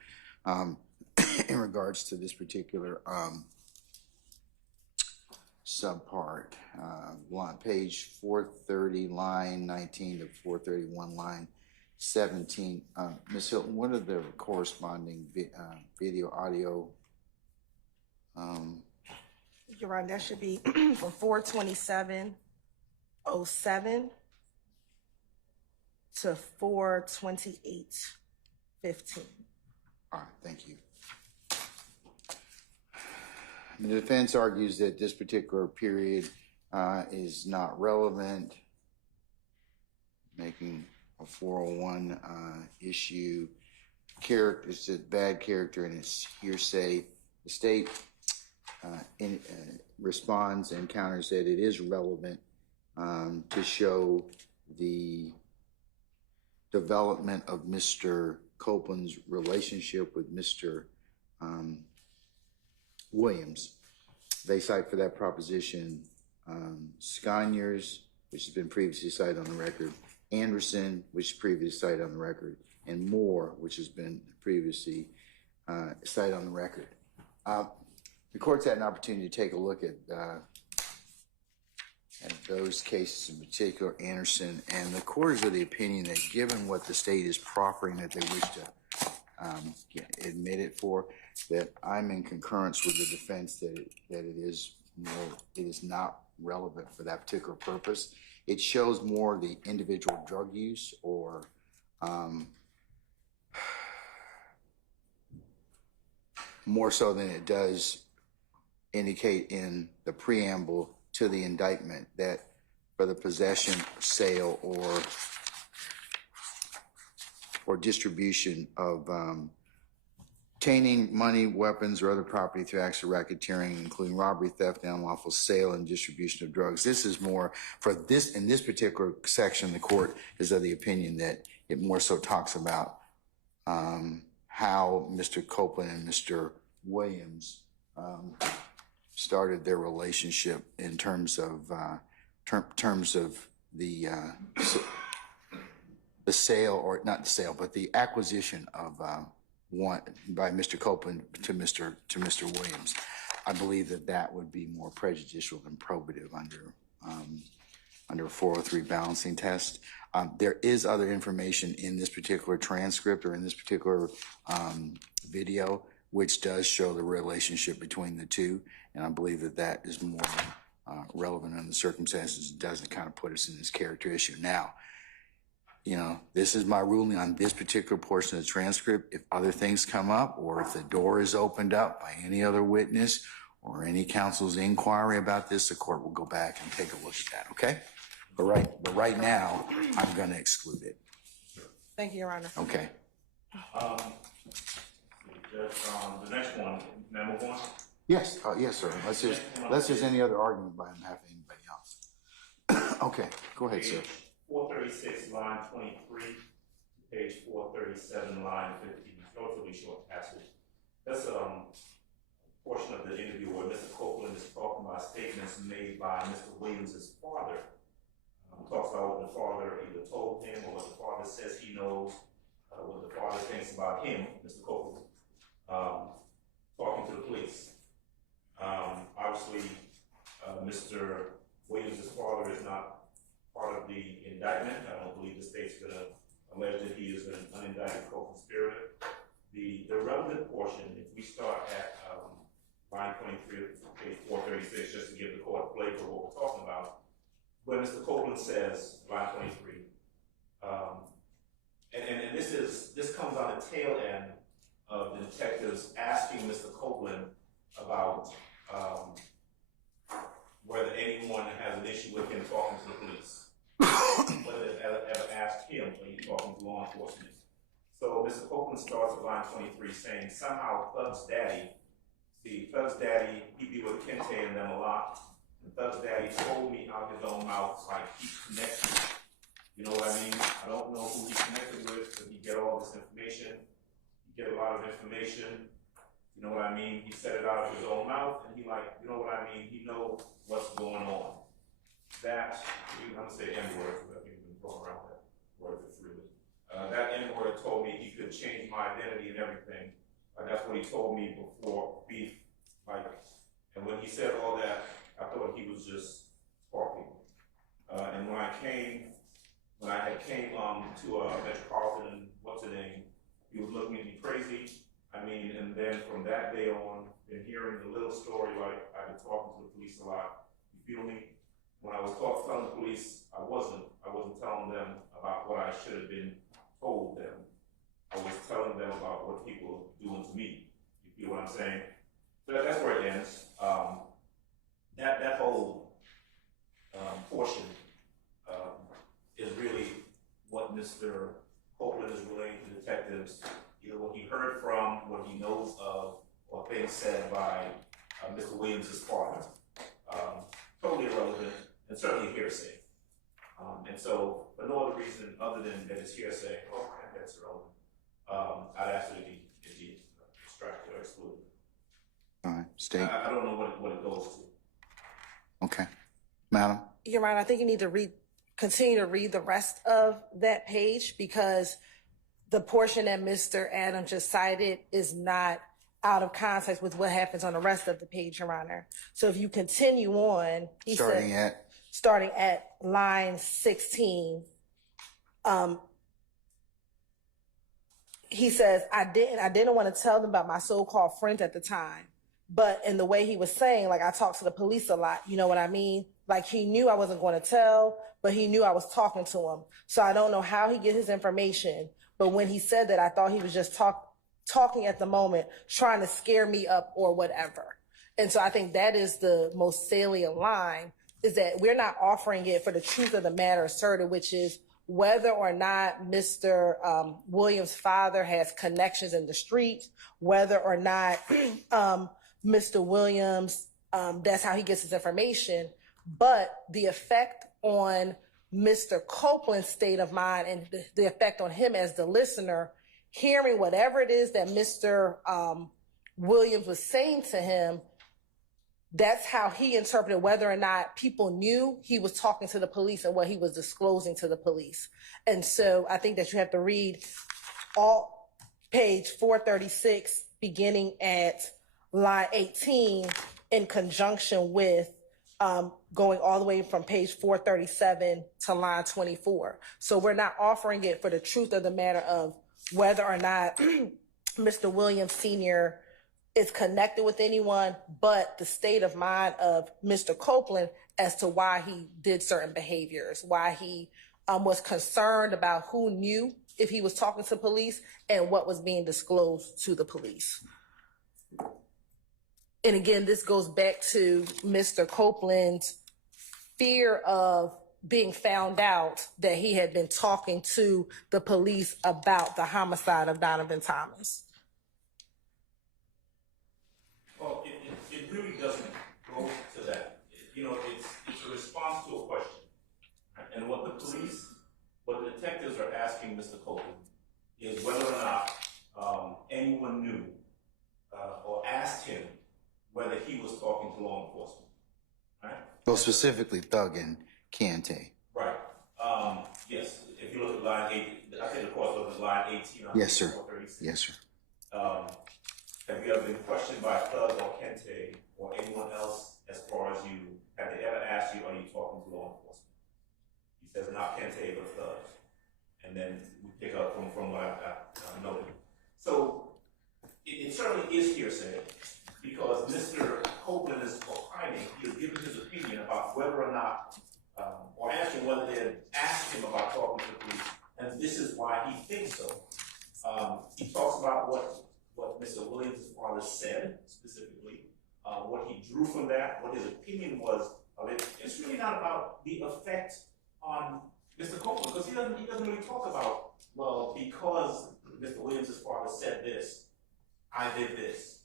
in regards to this particular subpart. Page 430, line 19 to 431, line 17. Ms. Hylton, what are the corresponding video, audio? Your Honor, that should be from 427:07 to 428:15. All right, thank you. The defense argues that this particular period is not relevant, making a 401 issue. It's a bad character and it's hearsay. The state responds and counters that it is relevant to show the development of Mr. Copeland's relationship with Mr. Williams. They cite for that proposition Sconyers, which has been previously cited on the record, Anderson, which is previously cited on the record, and Moore, which has been previously cited on the record. The court's had an opportunity to take a look at those cases, in particular Anderson, and the court is of the opinion that given what the state is proffering that they wish to admit it for, that I'm in concurrence with the defense that it is not relevant for that particular purpose. It shows more the individual drug use or more so than it does indicate in the preamble to the indictment that for the possession, sale, or distribution of obtaining money, weapons, or other property through acts of racketeering, including robbery, theft, and unlawful sale and distribution of drugs. This is more for this, in this particular section, the court is of the opinion that it more so talks about how Mr. Copeland and Mr. Williams started their relationship in terms of the sale, or not the sale, but the acquisition of one by Mr. Copeland to Mr. Williams. I believe that would be more prejudicial than probative under 403 balancing test. There is other information in this particular transcript or in this particular video which does show the relationship between the two, and I believe that is more relevant under the circumstances. It doesn't kind of put us in this character issue. Now, you know, this is my ruling on this particular portion of the transcript. If other things come up, or if the door is opened up by any other witness or any counsel's inquiry about this, the court will go back and take a look at that, okay? But right now, I'm going to exclude it. Thank you, Your Honor. Okay. The next one, now move on. Yes, yes, sir. Unless there's any other argument by him having anybody else. Okay, go ahead, sir. 436, line 23, page 437, line 15. Relatively short passage. That's a portion of the interview where Mr. Copeland is talking about statements made by Mr. Williams' father. He talks about what the father either told him or what the father says he knows, what the father thinks about him, Mr. Copeland, talking to the police. Obviously, Mr. Williams' father is not part of the indictment. I don't believe the state's going to allege that he is an unindicted co-conspirator. The relevant portion, if we start at line 23 of page 436, just to give the court a flavor of what we're talking about, where Mr. Copeland says, line 23, and this comes on the tail end of the detectives asking Mr. Copeland about whether anyone has an issue with him talking to the police. Whether they've ever asked him when he's talking to law enforcement. So Mr. Copeland starts at line 23 saying somehow Thug's daddy, he be with Kente and them a lot, and Thug's daddy told me out his own mouth, like he's connected. You know what I mean? I don't know who he's connected with, but he get all this information. He get a lot of information. You know what I mean? He said it out of his own mouth, and he like, you know what I mean? He know what's going on. that, I'm gonna say N-word, because I think we've been throwing around that word freely. That N-word told me he could change my identity and everything. That's what he told me before beef, like, and when he said all that, I thought he was just talking. And when I came to Metropolitan and what's the name, he was looking at me crazy. I mean, and then from that day on, been hearing the little story, like I've been talking to the police a lot. You feel me? When I was telling the police, I wasn't telling them about what I should have been told them. I was telling them about what people are doing to me. You feel what I'm saying? So that's where it ends. That whole portion is really what Mr. Copeland is relaying to detectives, either what he heard from, what he knows of, or things said by Mr. Williams' father. Totally irrelevant, and certainly hearsay. And so, for no other reason other than that it's hearsay, that's irrelevant. I'd ask it to be extracted or excluded. All right, State. I don't know what it goes to. Okay. Madam? Your Honor, I think you need to continue to read the rest of that page, because the portion that Mr. Adams just cited is not out of context with what happens on the rest of the page, Your Honor. So if you continue on, starting at line 16, he says, I didn't want to tell them about my so-called friends at the time. But in the way he was saying, like, I talked to the police a lot, you know what I mean? Like, he knew I wasn't going to tell, but he knew I was talking to him. So I don't know how he get his information. But when he said that, I thought he was just talking at the moment, trying to scare me up or whatever. And so I think that is the most salient line, is that we're not offering it for the truth of the matter asserted, which is whether or not Mr. Williams' father has connections in the street, whether or not Mr. Williams, that's how he gets his information. But the effect on Mr. Copeland's state of mind and the effect on him as the listener, hearing whatever it is that Mr. Williams was saying to him, that's how he interpreted whether or not people knew he was talking to the police and what he was disclosing to the police. And so I think that you have to read all page 436, beginning at line 18, in conjunction with going all the way from page 437 to line 24. So we're not offering it for the truth of the matter of whether or not Mr. Williams Sr. is connected with anyone, but the state of mind of Mr. Copeland as to why he did certain behaviors, why he was concerned about who knew if he was talking to police and what was being disclosed to the police. And again, this goes back to Mr. Copeland's fear of being found out that he had been talking to the police about the homicide of Donovan Thomas. Well, it really doesn't go to that. It's a response to a question. Right? And what the detectives are asking Mr. Copeland is whether or not anyone knew or asked him whether he was talking to law enforcement. Right? Well, specifically Thug and Kante. Right. Yes. If you look at line 8, I think the course was line 18. Yes, sir. Yes, sir. Have you ever been questioned by Thug or Kente or anyone else as far as have they ever asked you, are you talking to law enforcement? He says not Kente, but Thug. And then we pick up from what I noted. So it certainly is hearsay because Mr. Copeland is opining, he is giving his opinion about whether or not, or asking whether they had asked him about talking to the police, and this is why he thinks so. He talks about what Mr. Williams' father said, specifically, what he drew from that, what his opinion was of it. It's really not about the effect on Mr. Copeland, because he doesn't really talk about, well, because Mr. Williams' father said this, I did this.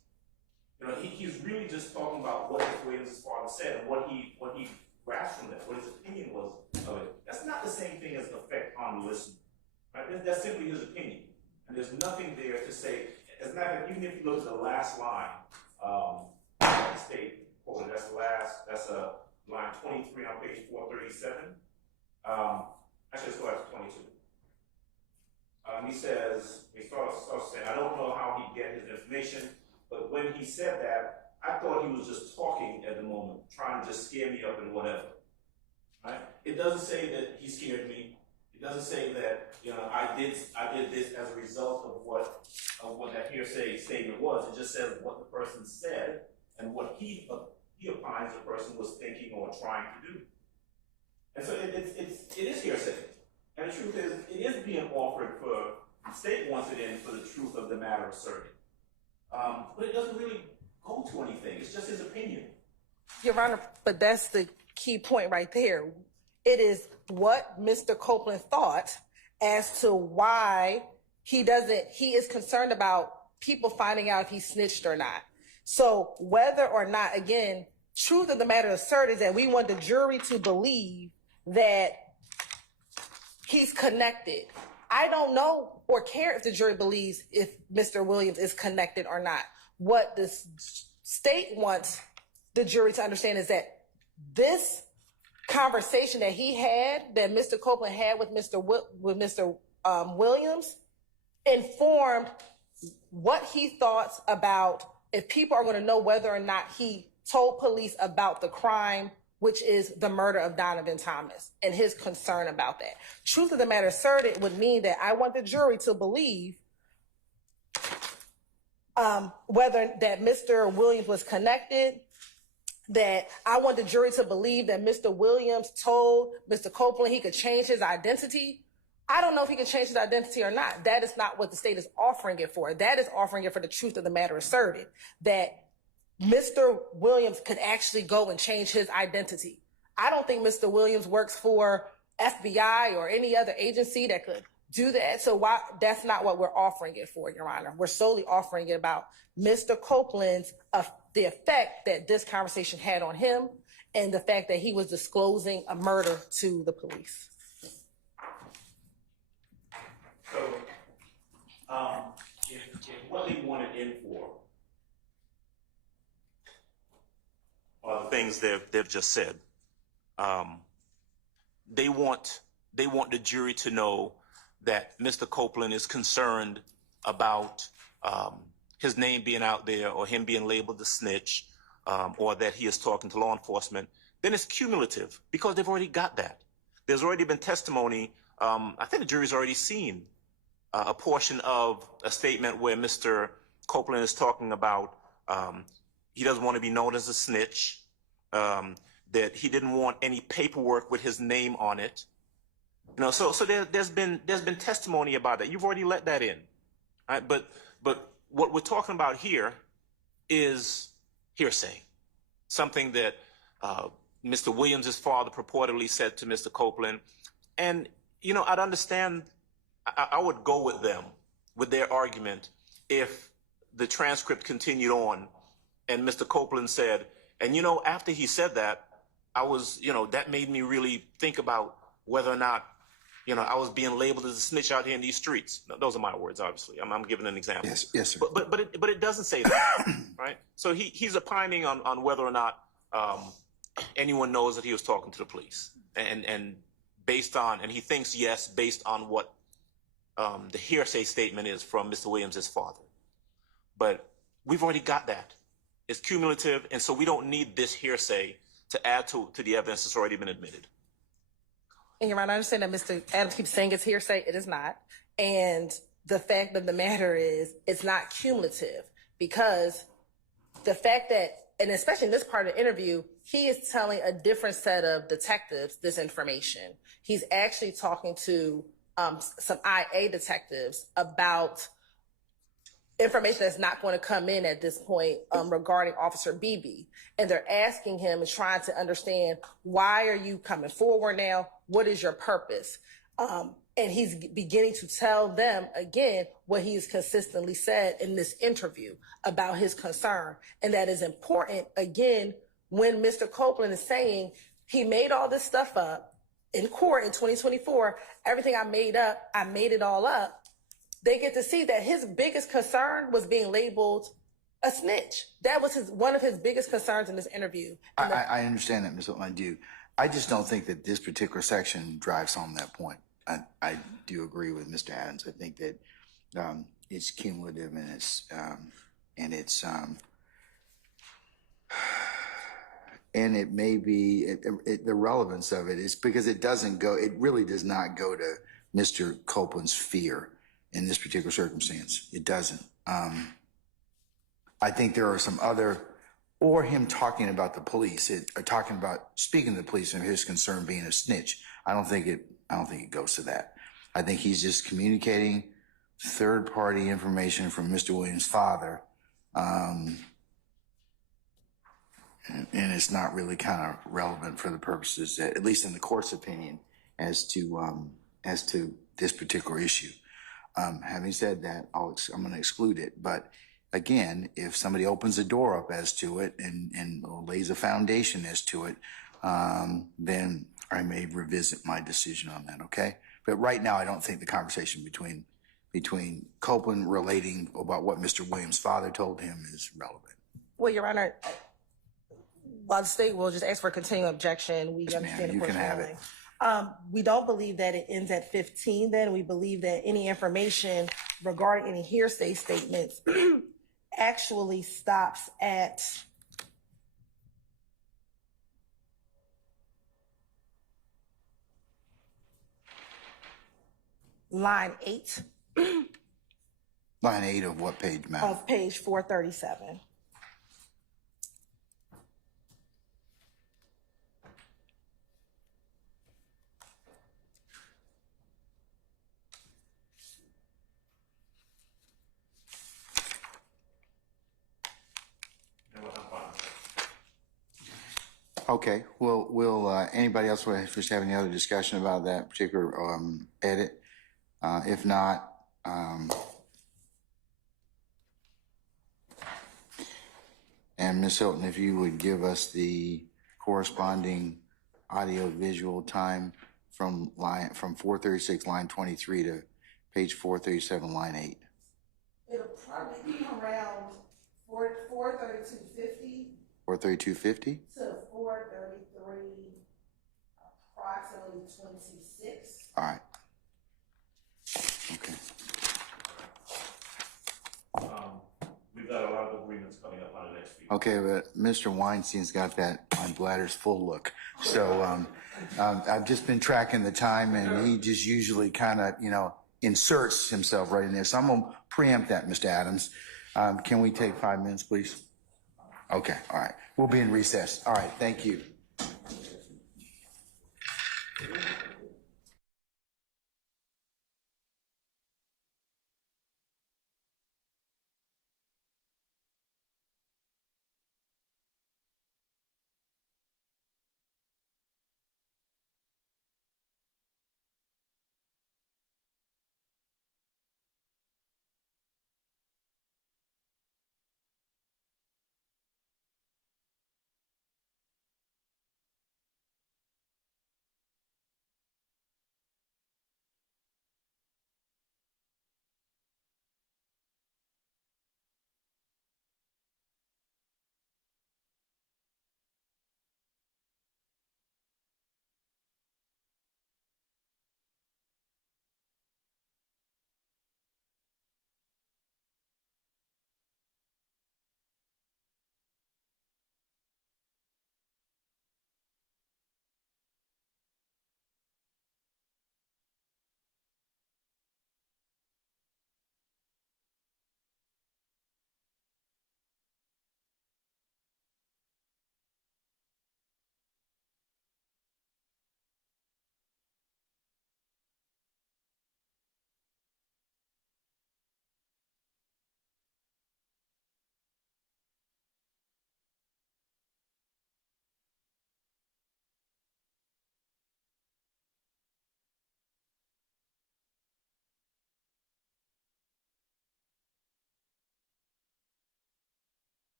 He's really just talking about what Mr. Williams' father said and what he grasped from that, what his opinion was of it. That's not the same thing as the effect on the listener. Right? That's simply his opinion. And there's nothing there to say, as a matter of fact, even if you look at the last line, state quoted, that's line 23 on page 437. Actually, let's go back to 22. He says, he starts saying, I don't know how he get his information, but when he said that, I thought he was just talking at the moment, trying to just scare me up and whatever. Right? It doesn't say that he scared me. It doesn't say that, you know, I did this as a result of what that hearsay statement was. It just says what the person said and what he opines the person was thinking or trying to do. And so it is hearsay. And the truth is, it is being offered for, the state wants it in for the truth of the matter asserted. But it doesn't really go to anything. It's just his opinion. Your Honor, but that's the key point right there. It is what Mr. Copeland thought as to why he is concerned about people finding out if he snitched or not. So whether or not, again, truth of the matter asserted is that we want the jury to believe that he's connected. I don't know or care if the jury believes if Mr. Williams is connected or not. What the state wants the jury to understand is that this conversation that he had, that Mr. Copeland had with Mr. Williams, informed what he thought about if people are going to know whether or not he told police about the crime, which is the murder of Donovan Thomas, and his concern about that. Truth of the matter asserted would mean that I want the jury to believe whether that Mr. Williams was connected, that I want the jury to believe that Mr. Williams told Mr. Copeland he could change his identity. I don't know if he can change his identity or not. That is not what the state is offering it for. That is offering it for the truth of the matter asserted, that Mr. Williams could actually go and change his identity. I don't think Mr. Williams works for FBI or any other agency that could do that. So that's not what we're offering it for, Your Honor. We're solely offering it about Mr. Copeland's, the effect that this conversation had on him and the fact that he was disclosing a murder to the police. So, if what they wanted in for are the things they've just said, they want the jury to know that Mr. Copeland is concerned about his name being out there or him being labeled a snitch, or that he is talking to law enforcement. Then it's cumulative because they've already got that. There's already been testimony. I think the jury's already seen a portion of a statement where Mr. Copeland is talking about he doesn't want to be known as a snitch, that he didn't want any paperwork with his name on it. You know, so there's been testimony about that. You've already let that in, right? But what we're talking about here is hearsay, something that Mr. Williams' father purportedly said to Mr. Copeland. And, you know, I'd understand, I would go with them, with their argument, if the transcript continued on and Mr. Copeland said, and, you know, after he said that, I was, you know, that made me really think about whether or not, you know, I was being labeled as a snitch out here in these streets. No, those are my words, obviously. I'm giving an example. Yes, sir. But it doesn't say that, right? So he's opining on whether or not anyone knows that he was talking to the police, and based on, and he thinks yes, based on what the hearsay statement is from Mr. Williams' father. But we've already got that. It's cumulative, and so we don't need this hearsay to add to the evidence that's already been admitted. And Your Honor, I understand that Mr. Adams keeps saying it's hearsay. It is not. And the fact of the matter is it's not cumulative, because the fact that, and especially in this part of the interview, he is telling a different set of detectives this information. He's actually talking to some IA detectives about information that's not going to come in at this point regarding Officer Beebe. And they're asking him and trying to understand, why are you coming forward now? What is your purpose? And he's beginning to tell them, again, what he's consistently said in this interview about his concern. And that is important, again, when Mr. Copeland is saying he made all this stuff up in court in 2024, everything I made up, I made it all up. They get to see that his biggest concern was being labeled A snitch. That was one of his biggest concerns in this interview. And I understand that, Ms. Hilton, I do. I just don't think that this particular section drives home that point. I do agree with Mr. Adams. I think that it's cumulative and it may be the relevance of it is because it really does not go to Mr. Copeland's fear in this particular circumstance. It doesn't. I think there are some other, or him talking about the police, speaking to the police and his concern being a snitch. I don't think it goes to that. I think he's just communicating third-party information from Mr. Williams' father, and it's not really kind of relevant for the purposes, at least in the court's opinion, as to this particular issue. Having said that, I'm going to exclude it, but again, if somebody opens a door up as to it and lays a foundation as to it, then I may revisit my decision on that, okay? But right now, I don't think the conversation between Copeland relating about what Mr. Williams' father told him is relevant. well, Your Honor, while the state will just ask for a continuing objection, we understand the you court's can have ruling. it. We don't believe that it ends at 15 then. We believe that any information regarding any hearsay statements actually stops at line 8 Line 8 of what page, ma'am? of page 437. Okay, we'll anybody else wish to have any other discussion about that particular edit? If not, and Ms. Hilton, if you would give us the corresponding audio visual time from 436 line 23 to page 437 line 8. It'll probably be around 432.50 432.50? to 433, approximately 26. All right. Okay. We've got a lot of agreements coming up on the next week. Okay, but Mr. Weinstein's got that my bladder's full look. So I've just been tracking the time, and he just usually kind of, inserts himself right in there. So I'm going to preempt that, Mr. Adams. Can we take 5 minutes, please? Okay, all right. We'll be in recess. All right, thank you.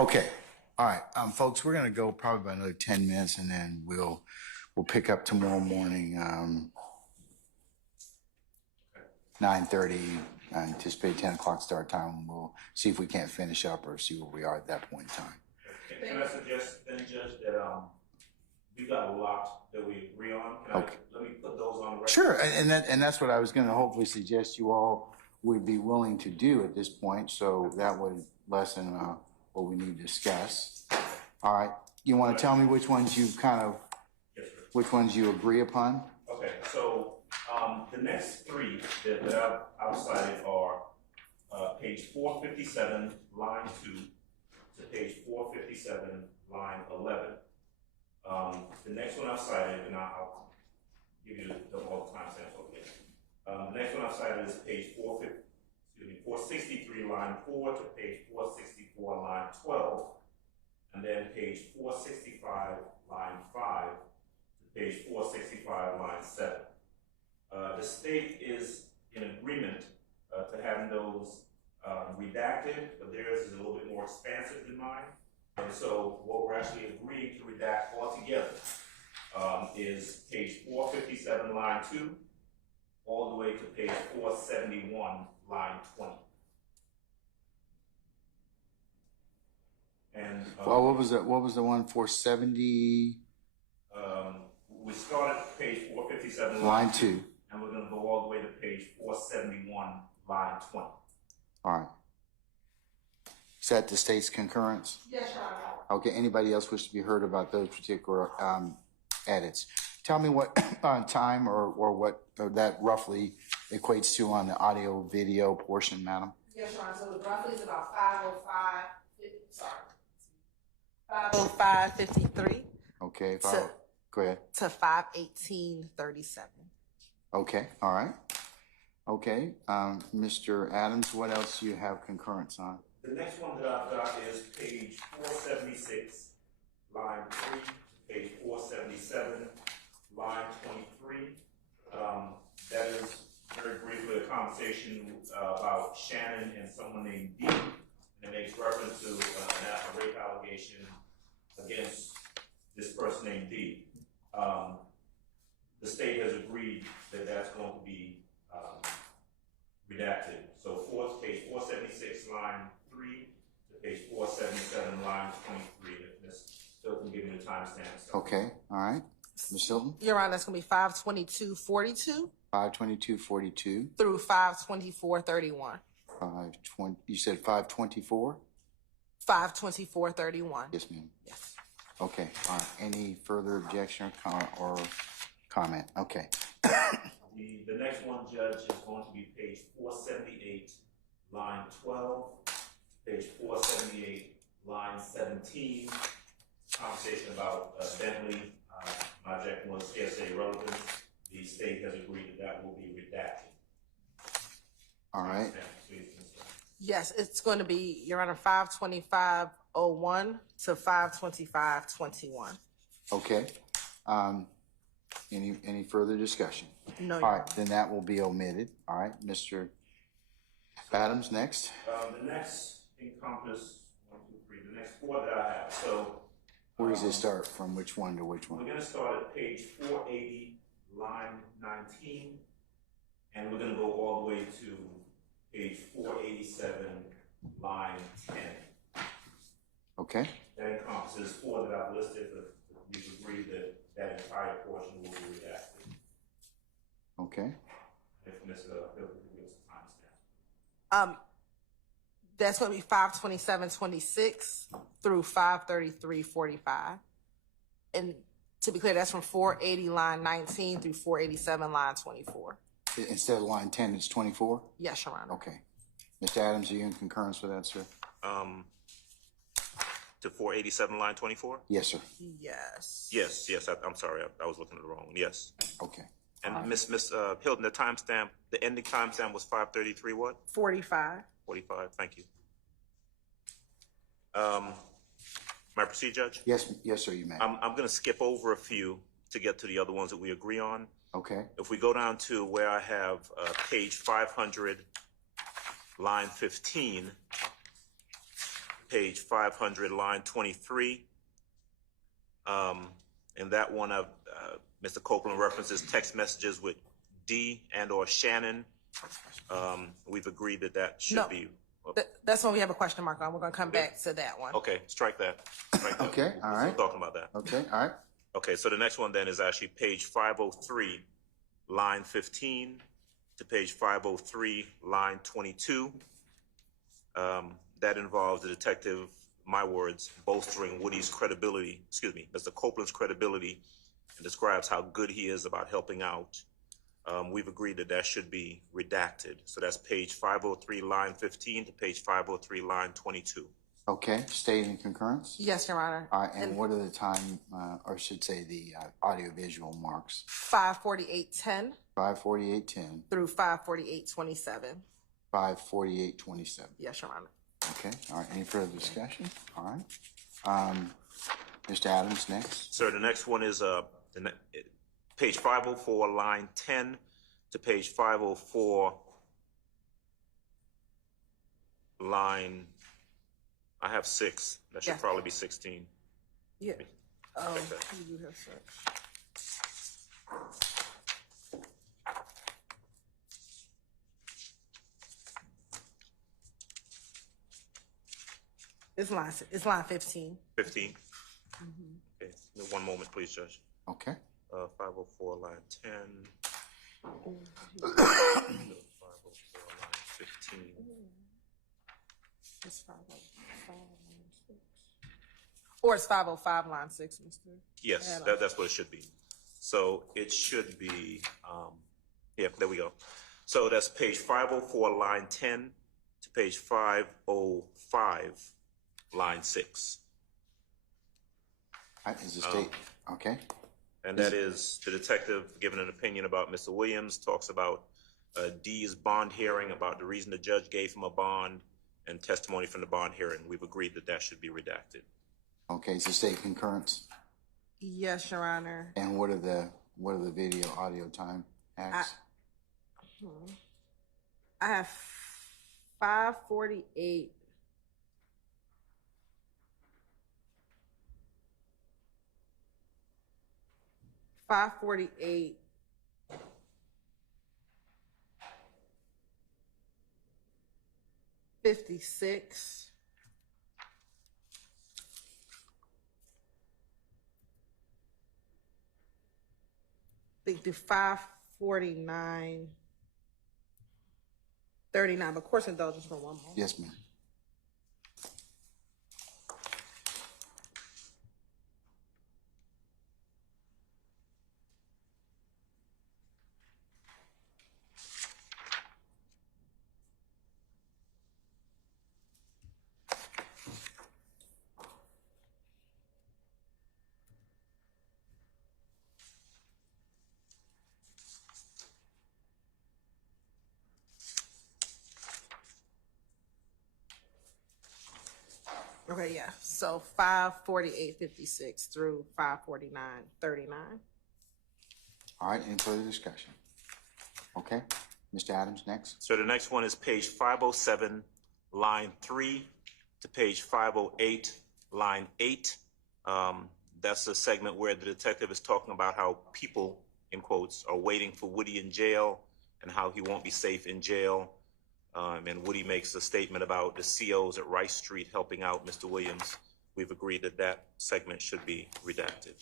Okay, all right, folks, we're gonna go probably about another 10 minutes and then we'll pick up tomorrow morning, 9:30, I anticipate 10 o'clock start time. We'll see if we can't finish up or see where we are at that point in time. Can I suggest then, Judge, that we got a lot that we agree on? Okay. Let me put those on the record. Sure, and that's what I was gonna hopefully suggest you all would be willing to do at this point, so that would lessen, what we need to discuss. All right, you wanna tell me which ones you kind of, Yes, sir. which ones you agree upon? Okay, so the next three that I've cited are page 457, line 2 to page 457, line 11. The next one I've cited, and I'll give you all the timestamps over here. The next one I've cited is page 463, line 4 to page 464, line 12, and then page 465, line 5 to page 465, line 7. The state is in agreement to having those redacted, but theirs is a little bit more expansive than mine. And so what we're actually agreeing to redact altogether is page 457, line 2, all the way to page 471, line 20. And Well, what was the one, 470, we started at page 457, line 2? and we're going to go all the way to page 471, line 20. All right. Is that the state's concurrence? Yes, Your Honor. Okay, anybody else wish to be heard about those particular edits? Tell me what time or what that roughly equates to on the audio video portion, madam. Yes, Your Honor. So it roughly is about 5:05. Sorry. 5:53 Okay, So- go ahead. to 5:18:37. Okay, all right. Okay, Mr. Adams, what else do you have concurrence on? The next one that I've got is page 476, line 3, to page 477, line 23. That is very briefly a conversation about Shannon and someone named D. And it makes reference to a rape allegation against this person named D. The state has agreed that that's going to be redacted. So page 476, line 3 to page 477, line 23. Ms. Hilton, give me the timestamps. Okay, all right. Ms. Hilton, Your Honor, that's going to be 5:22:42 522:42, through 5:24:31. 520. You said 524. 5:24:31. Yes, ma'am. Yes. Okay. All right. Any further objection or comment? Okay. The next one, Judge, is going to be page 478, line 12, page 478, line 17. Conversation about Bentley. My objection was hearsay relevance. The state has agreed that will be redacted. All right. Please, Ms. Hilton. Yes, it's going to be, Your Honor, 5:25:01 to 5:25:21. Okay. Any further discussion? No, All Your right, then that will be omitted. All right, Mr. Adams, next. The next encompass, 1, 2, 3, the next 4 that I have. So Where does it start? From which one to which we're one? going to start at page 480, line 19, and we're going to go all the way to page 487, line 10. Okay. That encompasses 4 that I've listed, but we've agreed that that entire portion will be redacted. Okay. If Ms. Hilton can give us a timestamp. That's going to be 5:27:26 through 5:33:45. And to be clear, that's from 480 line 19 through 487 line 24. Instead of line 10, it's 24? Yes, Your Honor. Okay. Mr. Adams, are you in concurrence with that, sir? To 487, line 24? Yes, sir. Yes. Yes, I'm sorry, I was looking at the wrong one, yes. Okay. And Ms. Hilton, the timestamp, the ending timestamp was 5:33 what? 45. 45, thank you. May I proceed, Judge? Yes, sir, you may. I'm gonna skip over a few to get to the other ones that we agree on. Okay. If we go down to where I have page 500, line 15, page 500, line 23. In that one, Mr. Copeland references text messages with D and or Shannon. We've agreed that that should No. be. That's when we have a question mark on. We're going to come back to that one. Okay, strike that. Strike that. Okay, all We're right. still talking about that. Okay, all right. Okay, so the next one then is actually page 503, line 15 to page 503, line 22. That involves the detective, my words, bolstering Woody's credibility, Mr. Copeland's credibility, and describes how good he is about helping out. We've agreed that that should be redacted. So that's page 503, line 15 to page 503, line 22. Okay, state in concurrence? Yes, Your Honor. All right, and what are the time, or should say the audiovisual marks? 5:48:10 5:48:10, through 5:48:27. 5:48:27. Yes, Your Honor. Okay, all right, any further discussion? All right. Mr. Adams, next. Sir, the next one is page 504, line 10 to page 504, line, I have 6. That should Yeah. probably be 16. Yeah. Oh, Okay. you do have such. It's line 15. 15? Okay, one moment, please, Judge. Okay. 504, line 10. 504, line 15. It's 505, line 6. Or it's 505, line 6, Mr. Yes, Adams. that's what it should be. So it should be, yeah, there we go. So that's page 504, line 10 to page 505, line 6. All right, is the state, okay? And that is the detective giving an opinion about Mr. Williams, talks about D's bond hearing, about the reason the judge gave him a bond, and testimony from the bond hearing. We've agreed that that should be redacted. Okay, is the state concurrence? Yes, Your Honor. And what are the video, audio time acts? I have 5:48. $5:48. $56. I think through 5:49. 39, but course indulgence for one more. Yes, ma'am. Okay, yeah. So 5:48:56 through 5:49:39. All right, any further discussion? Okay, Mr. Adams, next. So the next one is page 507, line 3 to page 508, line 8. That's a segment where the detective is talking about how people, in quotes, are waiting for Woody in jail and how he won't be safe in jail. And Woody makes a statement about the COs at Rice Street helping out Mr. Williams. We've agreed that that segment should be redacted.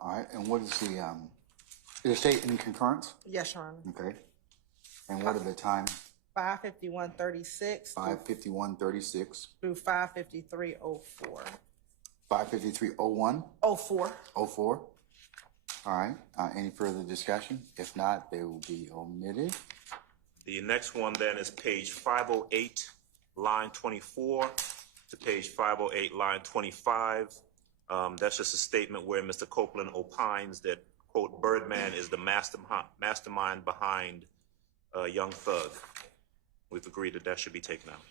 All right, and what is the state in concurrence? Yes, Your Honor. Okay. And what are the times? 5:51:36 5:51:36, through 5:53:04. 5:53:01, 04. 04. All right, any further discussion? If not, they will be omitted. The next one then is page 508, line 24 to page 508, line 25. That's just a statement where Mr. Copeland opines that, quote, Birdman is the mastermind behind Young Thug. We've agreed that that should be taken out.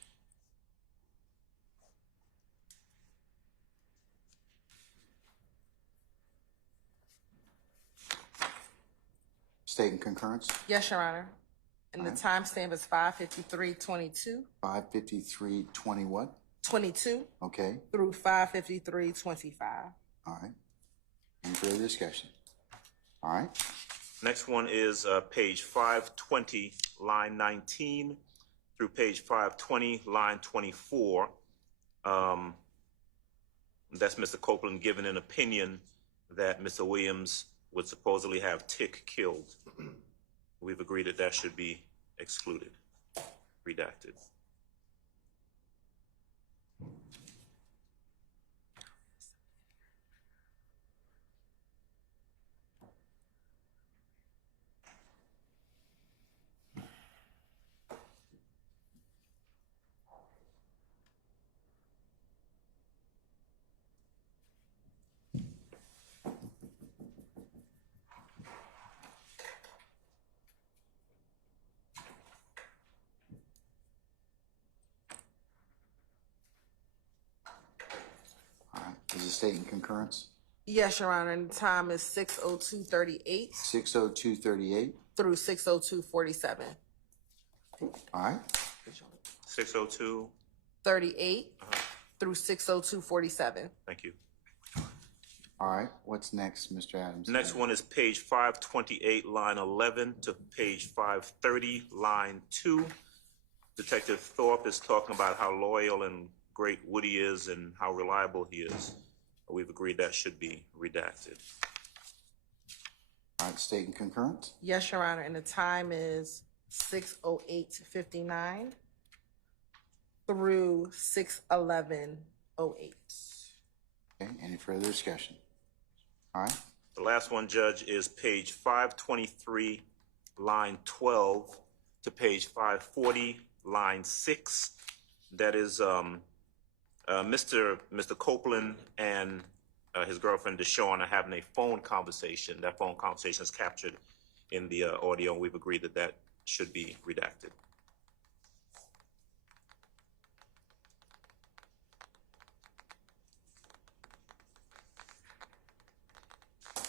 State in concurrence? Yes, Your Honor. And the timestamp is 5:53:22. 5:53:20 what? 22 Okay, through 5:53:25. all right. Any further discussion? All right, Next one is page 520, line 19 through page 520, line 24. That's Mr. Copeland giving an opinion that Mr. Williams would supposedly have Tick killed. We've agreed that that should be excluded, redacted. all right. Is the state in concurrence? Yes, Your Honor, and the time is 6:02:38 6:02:38. through 6:02:47. All right, 602, 38 through 6:02:47. thank you. all right. What's next, Mr. Adams? Next one is page 528, line 11 to page 530, line 2. Detective Thorpe is talking about how loyal and great Woody is and how reliable he is. We've agreed that should be redacted. All right, state in concurrence? Yes, Your Honor, and the time is 6:08:59 through 6:11:08. Okay, any further discussion? All right, The last one, Judge, is page 523, line 12 to page 540, line 6. That is Mr. Copeland and his girlfriend Deshawn are having a phone conversation. That phone conversation is captured in the audio, and we've agreed that that should be redacted.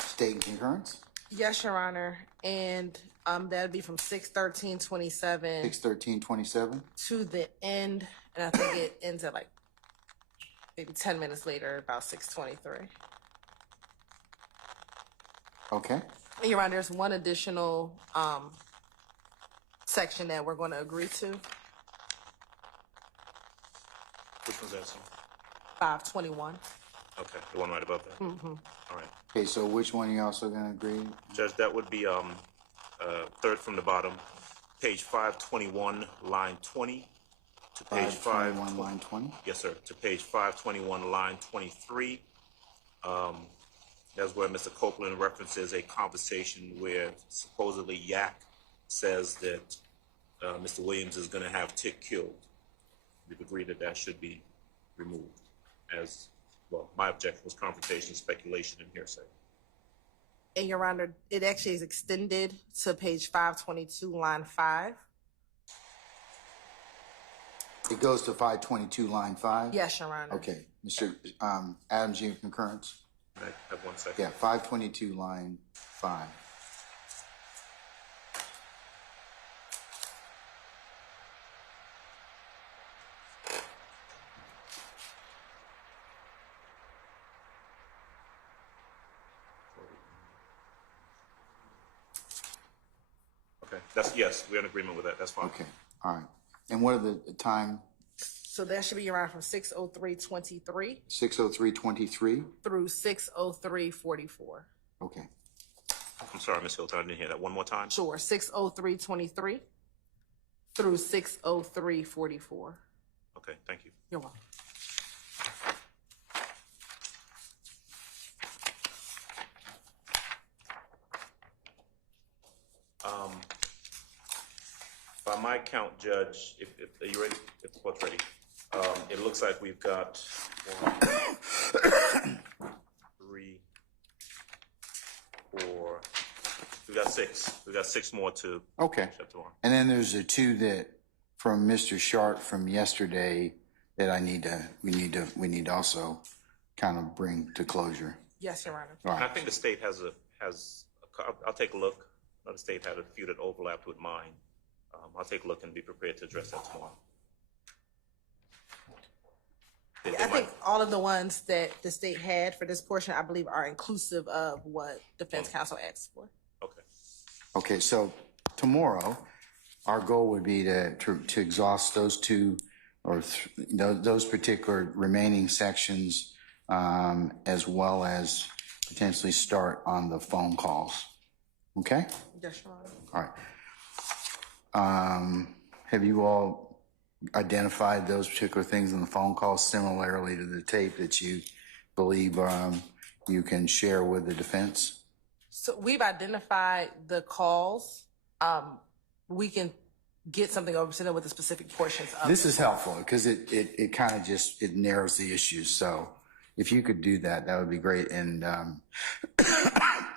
state in concurrence? Yes, Your Honor, and that'd be from 6:13:27 6:13:27. to the end, and I think it ends at like maybe 10 minutes later, about 6:23. Okay, And Your Honor, there's one additional section that we're going to agree to, Which one's that, sir? 521. Okay, the one right above that? Mm-hmm. All right. okay, so which one are you also gonna agree? Judge, that would be third from the bottom, page 521, line 20 to page 521, line 20? Yes, sir. To page 521, line 23. That's where Mr. Copeland references a conversation where supposedly Yak says that Mr. Williams is going to have Tick killed. We've agreed that that should be removed. As well, my objection was confrontation, speculation, and hearsay. And Your Honor, it actually is extended to page 522, line 5. It goes to 522, line 5? Yes, Your Honor. Okay, Mr. Adams, you in concurrence? Can I have 1 second? Yeah, 522, line 5. Okay, that's, yes, we're in agreement with that. That's fine. Okay, all right. And what are the time? So that should be Your Honor from 6:03:23 6:03:23? through 6:03:44. Okay, I'm sorry, Ms. Hylton, I didn't hear that. One more time? Sure, 6:03:23 through 6:03:44. Okay, thank you. You're welcome. By my count, Judge, if are you ready? If the court's ready, it looks like we've got 1, 3, 4. We've got 6. We've got 6 more to okay. shut the door. And then there's the two that from Mr. Sharp from yesterday that we need to also kind of bring to closure. Yes, Your Honor. All And I right, think the state has I'll take a look. The state had a few that overlapped with mine. I'll take a look and be prepared to address that tomorrow. I think all of the ones that the state had for this portion, I believe, are inclusive of what defense counsel asked for. Okay. Okay, so tomorrow, our goal would be to exhaust those two or those particular remaining sections, as well as potentially start on the phone calls. Okay? Yes, Your Honor. All right. Have you all identified those particular things in the phone calls similarly to the tape that you believe you can share with the defense? So we've identified the calls. We can get something over to them with the specific portions of This is helpful because it kind of just, it narrows the issues. So if you could do that, that would be great. And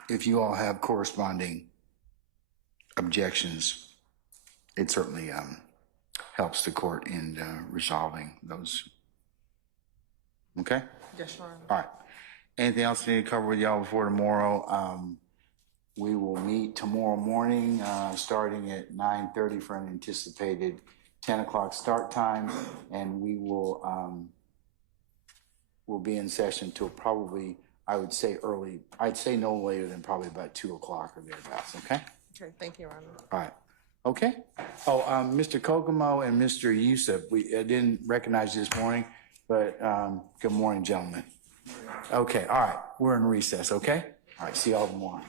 if you all have corresponding objections, it certainly helps the court in resolving those. Okay? Yes, Your Honor. All right. Anything else we need to cover with y'all before tomorrow? We will meet tomorrow morning, starting at 9:30 for an anticipated 10 o'clock start time, and we will we'll be in session till probably, I would say early. I'd say no later than probably about 2 o'clock or thereabouts. Okay. Okay, thank you, Your Honor. All right. Okay. Oh, Mr. Kokomo and Mr. Yusuf, I didn't recognize you this morning, but good morning, gentlemen. Okay. All right. We're in recess. Okay. All right. See y'all tomorrow.